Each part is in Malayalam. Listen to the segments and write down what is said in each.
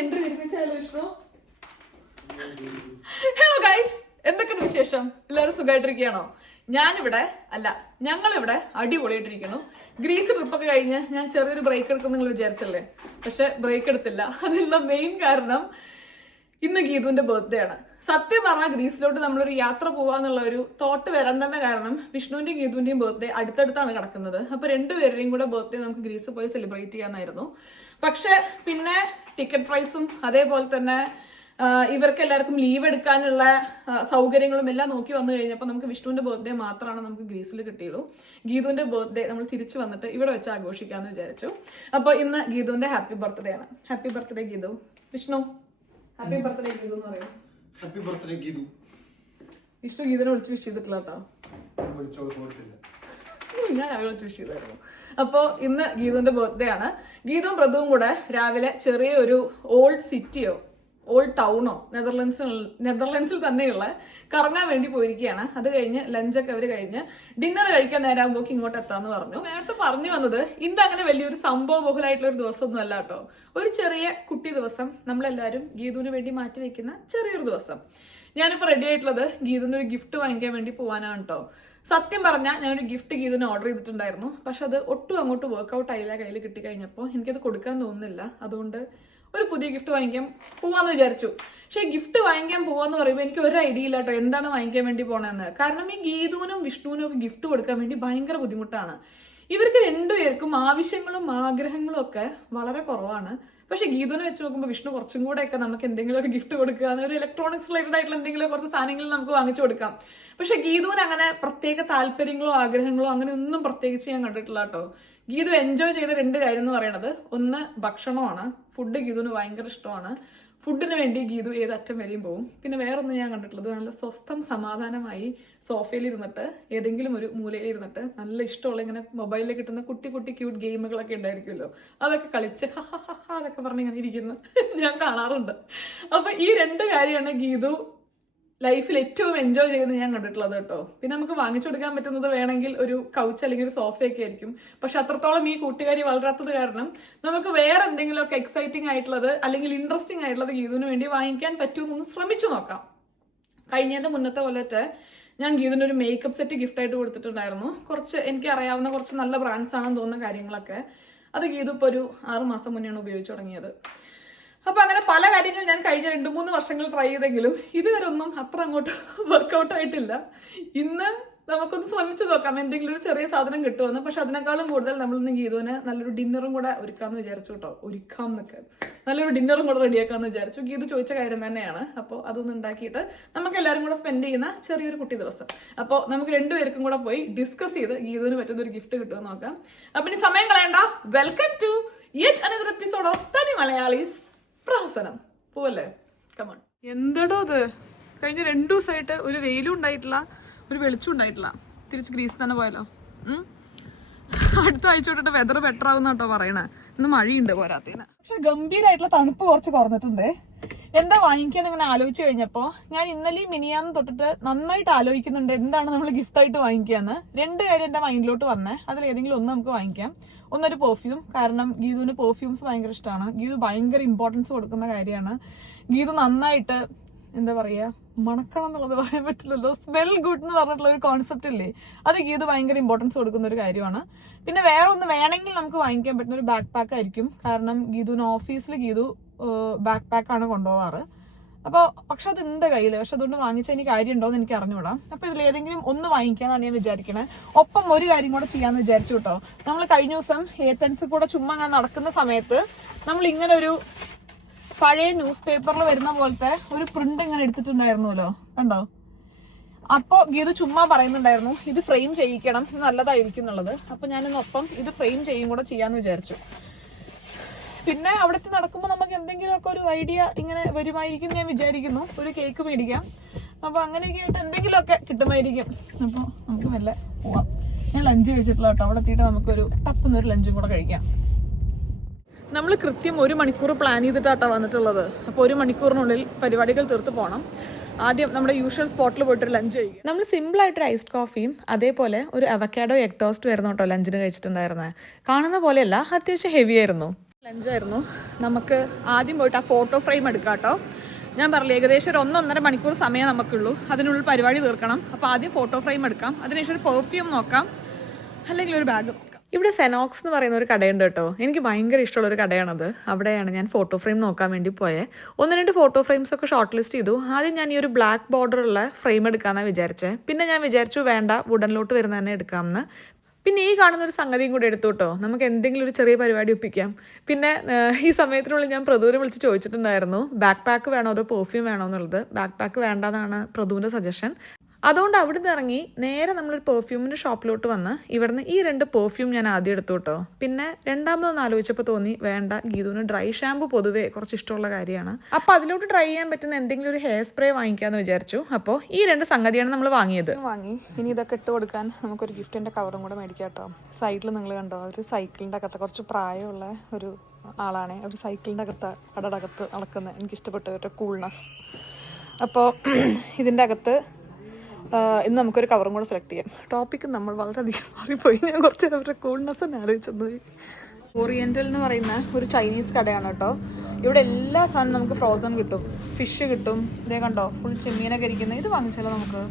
എൻട്രി നിർമ്മിച്ചാലോ വിഷ്ണു? ഹലോ ഗൈസ്, എന്തൊക്കെയാണ് വിശേഷം? എല്ലാവരും സുഖമായിട്ടിരിക്കുകയാണോ? ഞങ്ങളിവിടെ അടിപൊളിയായിട്ടിരിക്കുന്നു. ഗ്രീസ് ട്രിപ്പൊക്കെ കഴിഞ്ഞ് ഞാൻ ചെറിയൊരു ബ്രേക്ക് എടുക്കും നിങ്ങൾ വിചാരിച്ചല്ലേ, പക്ഷെ ബ്രേക്ക് എടുത്തില്ല. അതിനുള്ള മെയിൻ കാരണം ഇന്ന് ഗീതുവിന്റെ ബർത്ത്ഡേ ആണ്. സത്യം പറഞ്ഞാൽ ഗ്രീസിലോട്ട് നമ്മളൊരു യാത്ര പോവാന്നുള്ള ഒരു തോട്ട് വരാൻ തന്നെ കാരണം വിഷ്ണുവിന്റെയും ഗീതുവിന്റെയും ബർത്ത്ഡേ അടുത്തടുത്താണ് കിടക്കുന്നത്. അപ്പൊ രണ്ടുപേരുടെയും കൂടെ ബർത്ത്ഡേ നമുക്ക് ഗ്രീസിൽ പോയി സെലിബ്രേറ്റ് ചെയ്യാനായിരുന്നു. പക്ഷെ പിന്നെ ടിക്കറ്റ് പ്രൈസും അതേപോലെ തന്നെ ഇവർക്ക് എല്ലാവർക്കും ലീവ് എടുക്കാനുള്ള സൗകര്യങ്ങളും എല്ലാം നോക്കി വന്നു കഴിഞ്ഞപ്പോൾ നമുക്ക് വിഷ്ണുവിന്റെ ബർത്ത്ഡേ മാത്രമാണ് നമുക്ക് ഗ്രീസിൽ കിട്ടിയുള്ളൂ. ഗീതുവിന്റെ ബർത്ത്ഡേ നമ്മൾ തിരിച്ചു വന്നിട്ട് ഇവിടെ വെച്ച് ആഘോഷിക്കാന്ന് വിചാരിച്ചു. അപ്പൊ ഇന്ന് ഗീതുവിന്റെ ഹാപ്പി ബർത്ത്ഡേ ആണ്. Happy birthday Geethu. Vishnu happy birthday Geethu എന്ന് പറയും. Happy birthday Geethu. വിഷ്ണു ഗീതുവിനെ വിളിച്ച് വിഷ് ചെയ്തിട്ടില്ല കേട്ടോ. ഞാൻ അവളെ വിഷ് ചെയ്തായിരുന്നു. അപ്പോ ഇന്ന് ഗീതുവിന്റെ ബർത്ത്ഡേ ആണ്. ഗീതുവും ബ്രദുവും കൂടെ രാവിലെ ചെറിയൊരു ഓൾഡ് സിറ്റിയോ ഓൾഡ് ടൗണോ നെതർലൻഡ്സിൽ തന്നെയുള്ള കറങ്ങാൻ വേണ്ടി പോയിരിക്കുകയാണ്. അത് കഴിഞ്ഞ് ലഞ്ചൊക്കെ അവർ കഴിഞ്ഞ് ഡിന്നർ കഴിക്കാൻ നേരാകുമ്പോഴേക്ക് ഇങ്ങോട്ട് എത്താന്ന് പറഞ്ഞു. നേരത്തെ പറഞ്ഞു വന്നത് ഇന്ന് അങ്ങനെ വലിയൊരു സംഭവ ബഹുലമായിട്ടുള്ള ഒരു ദിവസമൊന്നും അല്ല കേട്ടോ. ഒരു ചെറിയ കുട്ടി ദിവസം, നമ്മളെല്ലാവരും ഗീതുവിന് വേണ്ടി മാറ്റി വെക്കുന്ന ചെറിയൊരു ദിവസം. ഞാനിപ്പോൾ റെഡി ആയിട്ടുള്ളത് ഗീതുവിന് ഒരു ഗിഫ്റ്റ് വാങ്ങിക്കാൻ വേണ്ടി പോകാനാണ് കേട്ടോ. സത്യം പറഞ്ഞാൽ ഞാനൊരു ഗിഫ്റ്റ് ഗീതുവിന് ഓർഡർ ചെയ്തിട്ടുണ്ടായിരുന്നു. പക്ഷെ അത് ഒട്ടും അങ്ങോട്ട് വർക്ക്ഔട്ട് ആയില്ല. കയ്യിൽ കിട്ടിക്കഴിഞ്ഞപ്പോൾ എനിക്കത് കൊടുക്കാൻ തോന്നുന്നില്ല. അതുകൊണ്ട് ഒരു പുതിയ ഗിഫ്റ്റ് വാങ്ങിക്കാൻ പോവാന്ന് വിചാരിച്ചു. പക്ഷെ ഗിഫ്റ്റ് വാങ്ങിക്കാൻ പോവാന്ന് പറയുമ്പോൾ എനിക്ക് ഒരു ഐഡിയ ഇല്ല കേട്ടോ എന്താണ് വാങ്ങിക്കാൻ വേണ്ടി പോണെന്ന്. കാരണം ഈ ഗീതുവിനും വിഷ്ണുവിനും ഒക്കെ ഗിഫ്റ്റ് കൊടുക്കാൻ വേണ്ടി ഭയങ്കര ബുദ്ധിമുട്ടാണ്. ഇവർക്ക് രണ്ടുപേർക്കും ആവശ്യങ്ങളും ആഗ്രഹങ്ങളും ഒക്കെ വളരെ കുറവാണ്. പക്ഷെ ഗീതുവിനെ വെച്ച് നോക്കുമ്പോൾ വിഷ്ണു കുറച്ചും കൂടെ ഒക്കെ നമുക്ക് എന്തെങ്കിലുമൊക്കെ ഗിഫ്റ്റ് കൊടുക്കുക, ഒരു ഇലക്ട്രോണിക്സ് റിലേറ്റഡ് ആയിട്ടുള്ള എന്തെങ്കിലും കുറച്ച് സാധനങ്ങൾ നമുക്ക് വാങ്ങിച്ചു കൊടുക്കാം. പക്ഷെ ഗീതുവിന് അങ്ങനെ പ്രത്യേക താല്പര്യങ്ങളോ ആഗ്രഹങ്ങളോ അങ്ങനെ ഒന്നും പ്രത്യേകിച്ച് ഞാൻ കണ്ടിട്ടില്ല കേട്ടോ. ഗീതു എൻജോയ് ചെയ്ത രണ്ട് കാര്യം എന്ന് പറയുന്നത്, ഒന്ന് ഭക്ഷണമാണ്. ഫുഡ് ഗീതുവിന് ഭയങ്കര ഇഷ്ടമാണ്. ഫുഡിന് വേണ്ടി ഗീതു ഏത് അറ്റം വരെയും പോകും. പിന്നെ വേറൊന്നും ഞാൻ കണ്ടിട്ടുള്ളത്, നല്ല സ്വസ്ഥം സമാധാനമായി സോഫയിൽ ഇരുന്നിട്ട് ഏതെങ്കിലും ഒരു മൂലയിൽ ഇരുന്നിട്ട് നല്ല ഇഷ്ടമുള്ള ഇങ്ങനെ മൊബൈലിൽ കിട്ടുന്ന കുട്ടി കുട്ടി ക്യൂട്ട് ഗെയിമുകളൊക്കെ ഉണ്ടായിരിക്കുമല്ലോ, അതൊക്കെ കളിച്ച് അതൊക്കെ പറഞ്ഞ് ഇങ്ങനെ ഇരിക്കുന്നു ഞാൻ കാണാറുണ്ട്. അപ്പൊ ഈ രണ്ട് കാര്യമാണ് ഗീതു ലൈഫിൽ ഏറ്റവും എൻജോയ് ചെയ്യുന്നത് ഞാൻ കണ്ടിട്ടുള്ളത് കേട്ടോ. പിന്നെ നമുക്ക് വാങ്ങിച്ചു കൊടുക്കാൻ പറ്റുന്നത് വേണമെങ്കിൽ ഒരു കൗച്ച് അല്ലെങ്കിൽ ഒരു സോഫയൊക്കെ ആയിരിക്കും. പക്ഷെ അത്രത്തോളം ഈ കൂട്ടുകാരി വളരാത്തത് കാരണം നമുക്ക് വേറെ എന്തെങ്കിലുമൊക്കെ എക്സൈറ്റിംഗ് ആയിട്ടുള്ളത് അല്ലെങ്കിൽ ഇൻട്രസ്റ്റിംഗ് ആയിട്ടുള്ളത് ഗീതുവിന് വേണ്ടി വാങ്ങിക്കാൻ പറ്റുമെന്നൊന്ന് ശ്രമിച്ചു നോക്കാം. കഴിഞ്ഞതിന്റെ മുന്നത്തെ പോലത്തെ ഞാൻ ഗീതുവിന് ഒരു മേക്കപ്പ് സെറ്റ് ഗിഫ്റ്റ് ആയിട്ട് കൊടുത്തിട്ടുണ്ടായിരുന്നു. കുറച്ച് എനിക്ക് അറിയാവുന്ന കുറച്ച് നല്ല ബ്രാൻഡ്സ് ആണെന്ന് തോന്നുന്ന കാര്യങ്ങളൊക്കെ. അത് ഗീതു ഇപ്പോൾ ഒരു 6 മാസം മുന്നെയാണ് ഉപയോഗിച്ച് തുടങ്ങിയത്. അപ്പൊ അങ്ങനെ പല കാര്യങ്ങൾ ഞാൻ കഴിഞ്ഞ 2-3 വർഷങ്ങൾ ട്രൈ ചെയ്തെങ്കിലും ഇതുവരെ ഒന്നും അത്ര അങ്ങോട്ട് വർക്ക്ഔട്ട് ആയിട്ടില്ല. ഇന്ന് നമുക്കൊന്ന് ശ്രമിച്ചു നോക്കാം എന്തെങ്കിലും ഒരു ചെറിയ സാധനം കിട്ടുമെന്ന്. പക്ഷെ അതിനേക്കാളും കൂടുതൽ നമ്മളിന്ന് ഗീതുവിന് നല്ലൊരു ഡിന്നറും കൂടെ ഒരുക്കാന്ന് വിചാരിച്ചു കേട്ടോ. നല്ലൊരു ഡിന്നറും കൂടെ റെഡിയാക്കാന്ന് വിചാരിച്ചു. ഗീതു ചോദിച്ച കാര്യം തന്നെയാണ്. അപ്പോൾ അതൊന്നും ഉണ്ടാക്കിയിട്ട് നമുക്ക് എല്ലാവരും കൂടെ സ്പെൻഡ് ചെയ്യുന്ന ചെറിയൊരു കുട്ടി ദിവസം. അപ്പോൾ നമുക്ക് രണ്ടുപേർക്കും കൂടെ പോയി ഡിസ്കസ് ചെയ്ത് ഗീതുവിന് പറ്റുന്ന ഒരു ഗിഫ്റ്റ് കിട്ടുമെന്ന് നോക്കാം. അപ്പൊ ഇനി സമയം കളയണ്ട, welcome to yet another episode of തനി മലയാളീസ് പ്രഹസനം. പോവല്ലേ, കമോൺ. എന്തടോ ഇത്, കഴിഞ്ഞ 2 ദിവസമായിട്ട് ഒരു വെയിലും ഉണ്ടായിട്ടില്ല, ഒരു വെളിച്ചം ഉണ്ടായിട്ടില്ല. തിരിച്ച് ഗ്രീസ് തന്നെ പോയാലോ. അടുത്ത ആഴ്ച തൊട്ടിട്ട് വെതർ ബെറ്റർ ആവുന്ന കേട്ടോ പറയണേ. ഇന്ന് മഴയുണ്ട് പോരാത്തതിന്. പക്ഷെ ഗംഭീരമായിട്ടുള്ള തണുപ്പ് കുറച്ച് കുറഞ്ഞിട്ടുണ്ട്. എന്താ വാങ്ങിക്കാന്ന് ഇങ്ങനെ ആലോചിച്ച് കഴിഞ്ഞപ്പോ ഞാൻ ഇന്നലെയും മിനിയാന്ന് തൊട്ടിട്ട് നന്നായിട്ട് ആലോചിക്കുന്നുണ്ട് എന്താണ് നമ്മൾ ഗിഫ്റ്റ് ആയിട്ട് വാങ്ങിക്കാന്ന്. 2 കാര്യം എന്റെ മൈൻഡിലോട്ട് വന്നേ. അതിൽ ഏതെങ്കിലും ഒന്ന് നമുക്ക് വാങ്ങിക്കാം. ഒന്നൊരു പെർഫ്യൂം, കാരണം ഗീതുവിന് പെർഫ്യൂംസ് ഭയങ്കര ഇഷ്ടമാണ്. ഗീതു ഭയങ്കര ഇമ്പോർട്ടൻസ് കൊടുക്കുന്ന കാര്യമാണ്. ഗീതു നന്നായിട്ട് എന്താ പറയാ, മണക്കണം എന്നുള്ളത് പറയാൻ പറ്റില്ലല്ലോ, സ്മെൽ ഗുഡ് എന്ന് പറഞ്ഞിട്ടുള്ള ഒരു കോൺസെപ്റ്റ് ഇല്ലേ, അത് ഗീതു ഭയങ്കര ഇമ്പോർട്ടൻസ് കൊടുക്കുന്ന ഒരു കാര്യമാണ്. പിന്നെ വേറെ ഒന്ന് വേണമെങ്കിൽ നമുക്ക് വാങ്ങിക്കാൻ പറ്റുന്ന ഒരു ബാക്ക് പാക്ക് ആയിരിക്കും. കാരണം ഗീതുവിന് ഓഫീസിൽ ഗീതു ബാക്ക് പാക്കാണ് കൊണ്ടുപോകാറ്. അപ്പോൾ പക്ഷെ അത് എന്റെ കയ്യില്, പക്ഷെ അതുകൊണ്ട് വാങ്ങിച്ചാൽ എനിക്ക് കാര്യം ഉണ്ടോന്ന് എനിക്ക് അറിഞ്ഞൂടാ. അപ്പൊ ഇതിൽ ഏതെങ്കിലും ഒന്ന് വാങ്ങിക്കാന്നാണ് ഞാൻ വിചാരിക്കണേ. ഒപ്പം ഒരു കാര്യം കൂടെ ചെയ്യാന്ന് വിചാരിച്ചു കേട്ടോ. നമ്മൾ കഴിഞ്ഞ ദിവസം ഏത്തൻസ് കൂടെ ചുമ്മാ അങ്ങനെ നടക്കുന്ന സമയത്ത് നമ്മൾ ഇങ്ങനെ ഒരു പഴയ ന്യൂസ് പേപ്പറിൽ വരുന്ന പോലത്തെ ഒരു പ്രിന്റ് ഇങ്ങനെ എടുത്തിട്ടുണ്ടായിരുന്നല്ലോ, കണ്ടോ? അപ്പൊ ഗീതു ചുമ്മാ പറയുന്നുണ്ടായിരുന്നു ഇത് ഫ്രെയിം ചെയ്യിക്കണം, ഇത് നല്ലതായിരിക്കും എന്നുള്ളത്. അപ്പൊ ഞാനിന്നൊപ്പം ഇത് ഫ്രെയിം ചെയ്യും കൂടെ ചെയ്യാന്ന് വിചാരിച്ചു. പിന്നെ അവിടത്തെ നടക്കുമ്പോൾ നമുക്ക് എന്തെങ്കിലുമൊക്കെ ഒരു ഐഡിയ ഇങ്ങനെ വരുമായിരിക്കും ഞാൻ വിചാരിക്കുന്നു. ഒരു കേക്ക് മേടിക്കാം. അപ്പൊ അങ്ങനെയൊക്കെ ആയിട്ട് എന്തെങ്കിലുമൊക്കെ കിട്ടുമായിരിക്കും. അപ്പൊ നമുക്ക് മെല്ലെ പോവാം. ഞാൻ ലഞ്ച് കഴിച്ചിട്ടില്ല കേട്ടോ. അവിടെ എത്തിയിട്ട് നമുക്കൊരു ടപ്പുന്നൊരു ലഞ്ചും കൂടെ കഴിക്കാം. നമ്മൾ കൃത്യം 1 മണിക്കൂർ പ്ലാൻ ചെയ്തിട്ടാട്ടോ വന്നിട്ടുള്ളത്. അപ്പോൾ 1 മണിക്കൂറിനുള്ളിൽ പരിപാടികൾ തീർത്ത് പോകണം. ആദ്യം നമ്മുടെ യൂഷ്വൽ സ്പോട്ടിൽ പോയിട്ട് ലഞ്ച് കഴിക്കും. നമ്മൾ സിമ്പിൾ ആയിട്ടൊരു ഐസ്ഡ് കോഫിയും അതേപോലെ ഒരു അവക്കാഡോ എഗ് ടോസ്റ്റ് വരുന്നു കേട്ടോ ലഞ്ചിന് കഴിച്ചിട്ടുണ്ടായിരുന്നത്. കാണുന്ന പോലെയല്ല, അത്യാവശ്യം ഹെവി ആയിരുന്നു. ലഞ്ചായിരുന്നു. നമുക്ക് ആദ്യം പോയിട്ട് ആ ഫോട്ടോ ഫ്രെയിം എടുക്കാം കേട്ടോ. ഞാൻ പറഞ്ഞില്ല, ഏകദേശം ഒരു 1-1.5 മണിക്കൂർ സമയം നമുക്കുള്ളൂ, അതിനുള്ളിൽ പരിപാടി തീർക്കണം. അപ്പോൾ ആദ്യം ഫോട്ടോ ഫ്രെയിം എടുക്കാം, അതിനുശേഷം ഒരു പെർഫ്യൂം നോക്കാം, അല്ലെങ്കിൽ ഒരു ബാഗ് നോക്കാം. ഇവിടെ സെനോക്സ് എന്ന് പറയുന്ന ഒരു കടയുണ്ട് കേട്ടോ. എനിക്ക് ഭയങ്കര ഇഷ്ടമുള്ളൊരു കടയാണത്. അവിടെയാണ് ഞാൻ ഫോട്ടോ ഫ്രെയിം നോക്കാൻ വേണ്ടി പോയത്. 1-2 ഫോട്ടോ ഫ്രെയിംസ് ഒക്കെ ഷോർട്ട് ലിസ്റ്റ് ചെയ്തു. ആദ്യം ഞാൻ ഈ ഒരു ബ്ലാക്ക് ബോർഡറുള്ള ഫ്രെയിം എടുക്കാമെന്നാണ് വിചാരിച്ചത്. പിന്നെ ഞാൻ വിചാരിച്ചു വേണ്ട, വുഡനിലോട്ട് വരുന്ന തന്നെ എടുക്കാമെന്ന്. പിന്നെ ഈ കാണുന്നൊരു സംഗതിയും കൂടി എടുത്തു കേട്ടോ. നമുക്ക് എന്തെങ്കിലും ഒരു ചെറിയ പരിപാടി ഒപ്പിക്കാം. പിന്നെ ഈ സമയത്തിനുള്ളിൽ ഞാൻ പ്രദൂരെ വിളിച്ച് ചോദിച്ചിട്ടുണ്ടായിരുന്നു ബാക്ക് പാക്ക് വേണോ അതോ പെർഫ്യൂം വേണോ എന്നുള്ളത്. ബാക്ക് പാക്ക് വേണ്ടെന്നാണ് പ്രദൂവിൻ്റെ സജഷൻ. അതുകൊണ്ട് അവിടെ നിന്ന് ഇറങ്ങി നേരെ നമ്മളൊരു പെർഫ്യൂമിൻ്റെ ഷോപ്പിലോട്ട് വന്ന് ഇവിടുന്ന് ഈ 2 പെർഫ്യൂം ഞാൻ ആദ്യം എടുത്തു കേട്ടോ. പിന്നെ രണ്ടാമതൊന്ന് ആലോചിച്ചപ്പോൾ തോന്നി വേണ്ട, ഗീതുവിന് ഡ്രൈ ഷാമ്പു പൊതുവേ കുറച്ച് ഇഷ്ടമുള്ള കാര്യമാണ്. അപ്പോൾ അതിലോട്ട് ട്രൈ ചെയ്യാൻ പറ്റുന്ന എന്തെങ്കിലും ഒരു ഹെയർ സ്പ്രേ വാങ്ങിക്കാമെന്ന് വിചാരിച്ചു. അപ്പോൾ ഈ 2 സംഗതിയാണ് നമ്മൾ വാങ്ങിയത്. ഇനി ഇതൊക്കെ ഇട്ട് കൊടുക്കാൻ നമുക്കൊരു ഗിഫ്റ്റിൻ്റെ കവറും കൂടെ മേടിക്കാം കേട്ടോ. സൈഡിൽ നിങ്ങൾ കണ്ടോ, ഒരു സൈക്കിളിൻ്റെ അകത്ത് കുറച്ച് പ്രായമുള്ള ഒരു ആളാണ്. ഒരു സൈക്കിളിൻ്റെ അകത്ത് കടടകത്ത് നടക്കുന്നത് എനിക്കിഷ്ടപ്പെട്ട ഒരു കൂൾനെസ്. അപ്പോൾ ഇതിൻ്റെ അകത്ത് ഇന്ന് നമുക്കൊരു കവറും കൂടെ സെലക്ട് ചെയ്യാം. ടോപ്പിക്ക് നമ്മൾ വളരെയധികം മാറിപ്പോയി. ഞാൻ കുറച്ച് അവരുടെ കൂൾനെസ് തന്നെ ആലോചിച്ചത്. ഓറിയൻ്റൽ എന്ന് പറയുന്ന ഒരു ചൈനീസ് കടയാണ് കേട്ടോ. ഇവിടെ എല്ലാ സാധനവും നമുക്ക് ഫ്രോസൺ കിട്ടും. ഫിഷ് കിട്ടും, ഇതേ കണ്ടോ ഫുൾ ചെമ്മീനൊക്കെ ഇരിക്കുന്നത്. ഇത് വാങ്ങിച്ചാലോ നമുക്ക്.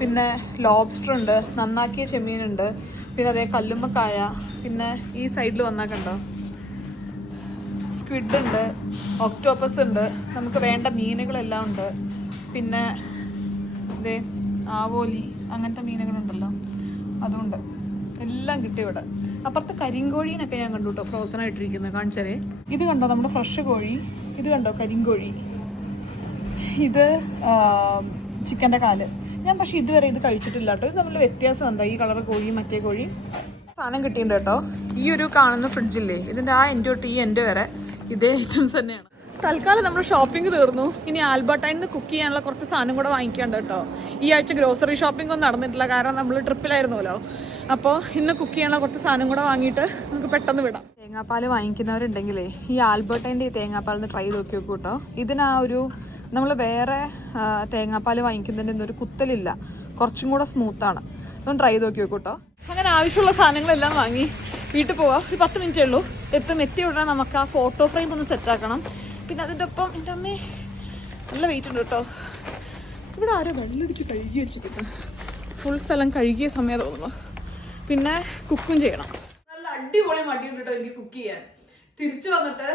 പിന്നെ ലോബ്സ്റ്റർ ഉണ്ട്, നന്നാക്കിയ ചെമ്മീനുണ്ട്. പിന്നെ അതേ കല്ലുമ്മക്കായ. പിന്നെ ഈ സൈഡിൽ വന്നാൽ കണ്ടോ സ്ക്വിഡ് ഉണ്ട്, ഒക്ടോപ്പസ് ഉണ്ട്. നമുക്ക് വേണ്ട മീനുകളെല്ലാം ഉണ്ട്. പിന്നെ ഇതേ ആവോലി അങ്ങനത്തെ മീനുകളുണ്ടല്ലോ, അതുകൊണ്ട് എല്ലാം കിട്ടി ഇവിടെ. അപ്പുറത്ത് കരിങ്കോഴീനൊക്കെ ഞാൻ കണ്ടു കേട്ടോ, ഫ്രോസൺ ആയിട്ടിരിക്കുന്നത്. കാണിച്ചേ, ഇത് കണ്ടോ നമ്മുടെ ഫ്രഷ് കോഴി. ഇത് കണ്ടോ കരിങ്കോഴി. ഇത് ചിക്കൻ്റെ കാല്. ഞാൻ പക്ഷെ ഇതുവരെ ഇത് കഴിച്ചിട്ടില്ല കേട്ടോ. ഇത് തമ്മിൽ വ്യത്യാസം എന്താ, ഈ കളർ കോഴിയും മറ്റേ കോഴിയും? സാധനം കിട്ടിയിട്ടുണ്ട് കേട്ടോ. ഈ ഒരു കാണുന്ന ഫ്രിഡ്ജില്ലേ, ഇതിൻ്റെ ആ എൻ്റെ തൊട്ട് ഈ എൻ്റെ വരെ ഇതേ ഐറ്റംസ് തന്നെയാണ്. തൽക്കാലം നമ്മൾ ഷോപ്പിംഗ് തീർന്നു. ഇനി ആൽബർട്ടൈനിൽ നിന്ന് കുക്ക് ചെയ്യാനുള്ള കുറച്ച് സാധനം കൂടെ വാങ്ങിക്കാണ്ട് കേട്ടോ. ഈ ആഴ്ച ഗ്രോസറി ഷോപ്പിംഗ് ഒന്നും നടന്നിട്ടില്ല, കാരണം നമ്മൾ ട്രിപ്പിലായിരുന്നല്ലോ. അപ്പോൾ ഇന്ന് കുക്ക് ചെയ്യാനുള്ള കുറച്ച് സാധനം കൂടെ വാങ്ങിയിട്ട് നമുക്ക് പെട്ടെന്ന് വിടാം. തേങ്ങാപ്പാൽ വാങ്ങിക്കുന്നവരുണ്ടെങ്കിലേ ഈ ആൽബർട്ടൈൻ്റെ ഈ തേങ്ങാപ്പാലിന് ട്രൈ നോക്കി നോക്കൂ കേട്ടോ. ഇതിനാ ഒരു നമ്മൾ വേറെ തേങ്ങാപ്പാൽ വാങ്ങിക്കുന്നതിൻ്റെ ഒന്നും ഒരു കുത്തലില്ല, കുറച്ചും കൂടെ സ്മൂത്താണ്. അതൊന്ന് ട്രൈ നോക്കി നോക്കൂ കേട്ടോ. അങ്ങനെ ആവശ്യമുള്ള സാധനങ്ങളെല്ലാം വാങ്ങി വീട്ടിൽ പോവാം. ഒരു 10 മിനിറ്റേ ഉള്ളൂ. എത്തിയ ഉടനെ നമുക്ക് ആ ഫോട്ടോ ഫ്രെയിം ഒന്ന് സെറ്റാക്കണം. പിന്നെ അതിൻ്റെ ഒപ്പം എൻ്റെ അമ്മേ നല്ല വെയിറ്റ് ഉണ്ട് കേട്ടോ. ഇവിടെ ആരോ വെള്ളമടിച്ച് കഴുകി വെച്ചിട്ട് ഫുൾ സ്ഥലം കഴുകിയ സമയം തോന്നുന്നു. പിന്നെ കുക്കും ചെയ്യണം. നല്ല അടിപൊളി മടിയുണ്ട് കേട്ടോ എനിക്ക് കുക്ക് ചെയ്യാൻ. തിരിച്ചു വന്നിട്ട്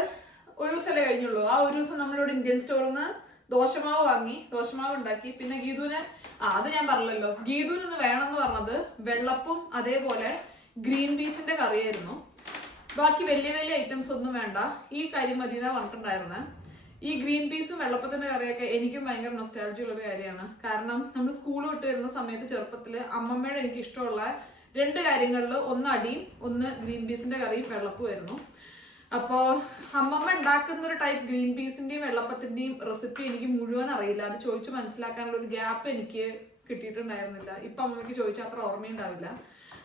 ഒരു ദിവസമല്ലേ കഴിഞ്ഞുള്ളൂ. ആ ഒരു ദിവസം നമ്മളിവിടെ ഇന്ത്യൻ സ്റ്റോറിൽ നിന്ന് ദോശമാവ് വാങ്ങി, ദോശമാവ് ഉണ്ടാക്കി. പിന്നെ ഗീതുവിന് അത് ഞാൻ പറഞ്ഞല്ലോ, ഗീതുവിനൊന്ന് വേണമെന്ന് പറഞ്ഞത് വെള്ളപ്പും അതേപോലെ ഗ്രീൻ പീസിന്റെ കറിയായിരുന്നു. ബാക്കി വലിയ വലിയ ഐറ്റംസ് ഒന്നും വേണ്ട, ഈ കരി മതി എന്നാ പറഞ്ഞിട്ടുണ്ടായിരുന്നത്. ഈ ഗ്രീൻ പീസും വെള്ളപ്പത്തിന്റെ കറിയൊക്കെ എനിക്കും ഭയങ്കര നൊസ്റ്റാൾജി ഉള്ളൊരു കാര്യമാണ്. കാരണം നമ്മൾ സ്കൂൾ വിട്ട് വരുന്ന സമയത്ത് ചെറുപ്പത്തില് അമ്മമ്മയുടെ എനിക്ക് ഇഷ്ടമുള്ള 2 കാര്യങ്ങളിൽ ഒന്ന് അടിയും ഒന്ന് ഗ്രീൻ പീസിന്റെ കറിയും വെള്ളപ്പുമായിരുന്നു. അപ്പോൾ അമ്മമ്മ ഉണ്ടാക്കുന്ന ഒരു ടൈപ്പ് ഗ്രീൻ പീസിന്റെയും വെള്ളപ്പത്തിന്റെയും റെസിപ്പി എനിക്ക് മുഴുവൻ അറിയില്ല. അത് ചോദിച്ച് മനസ്സിലാക്കാനുള്ള ഒരു ഗ്യാപ്പ് എനിക്ക് കിട്ടിയിട്ടുണ്ടായിരുന്നില്ല. ഇപ്പൊ അമ്മമ്മയ്ക്ക് ചോദിച്ചാൽ അത്ര ഓർമ്മയുണ്ടാവില്ല.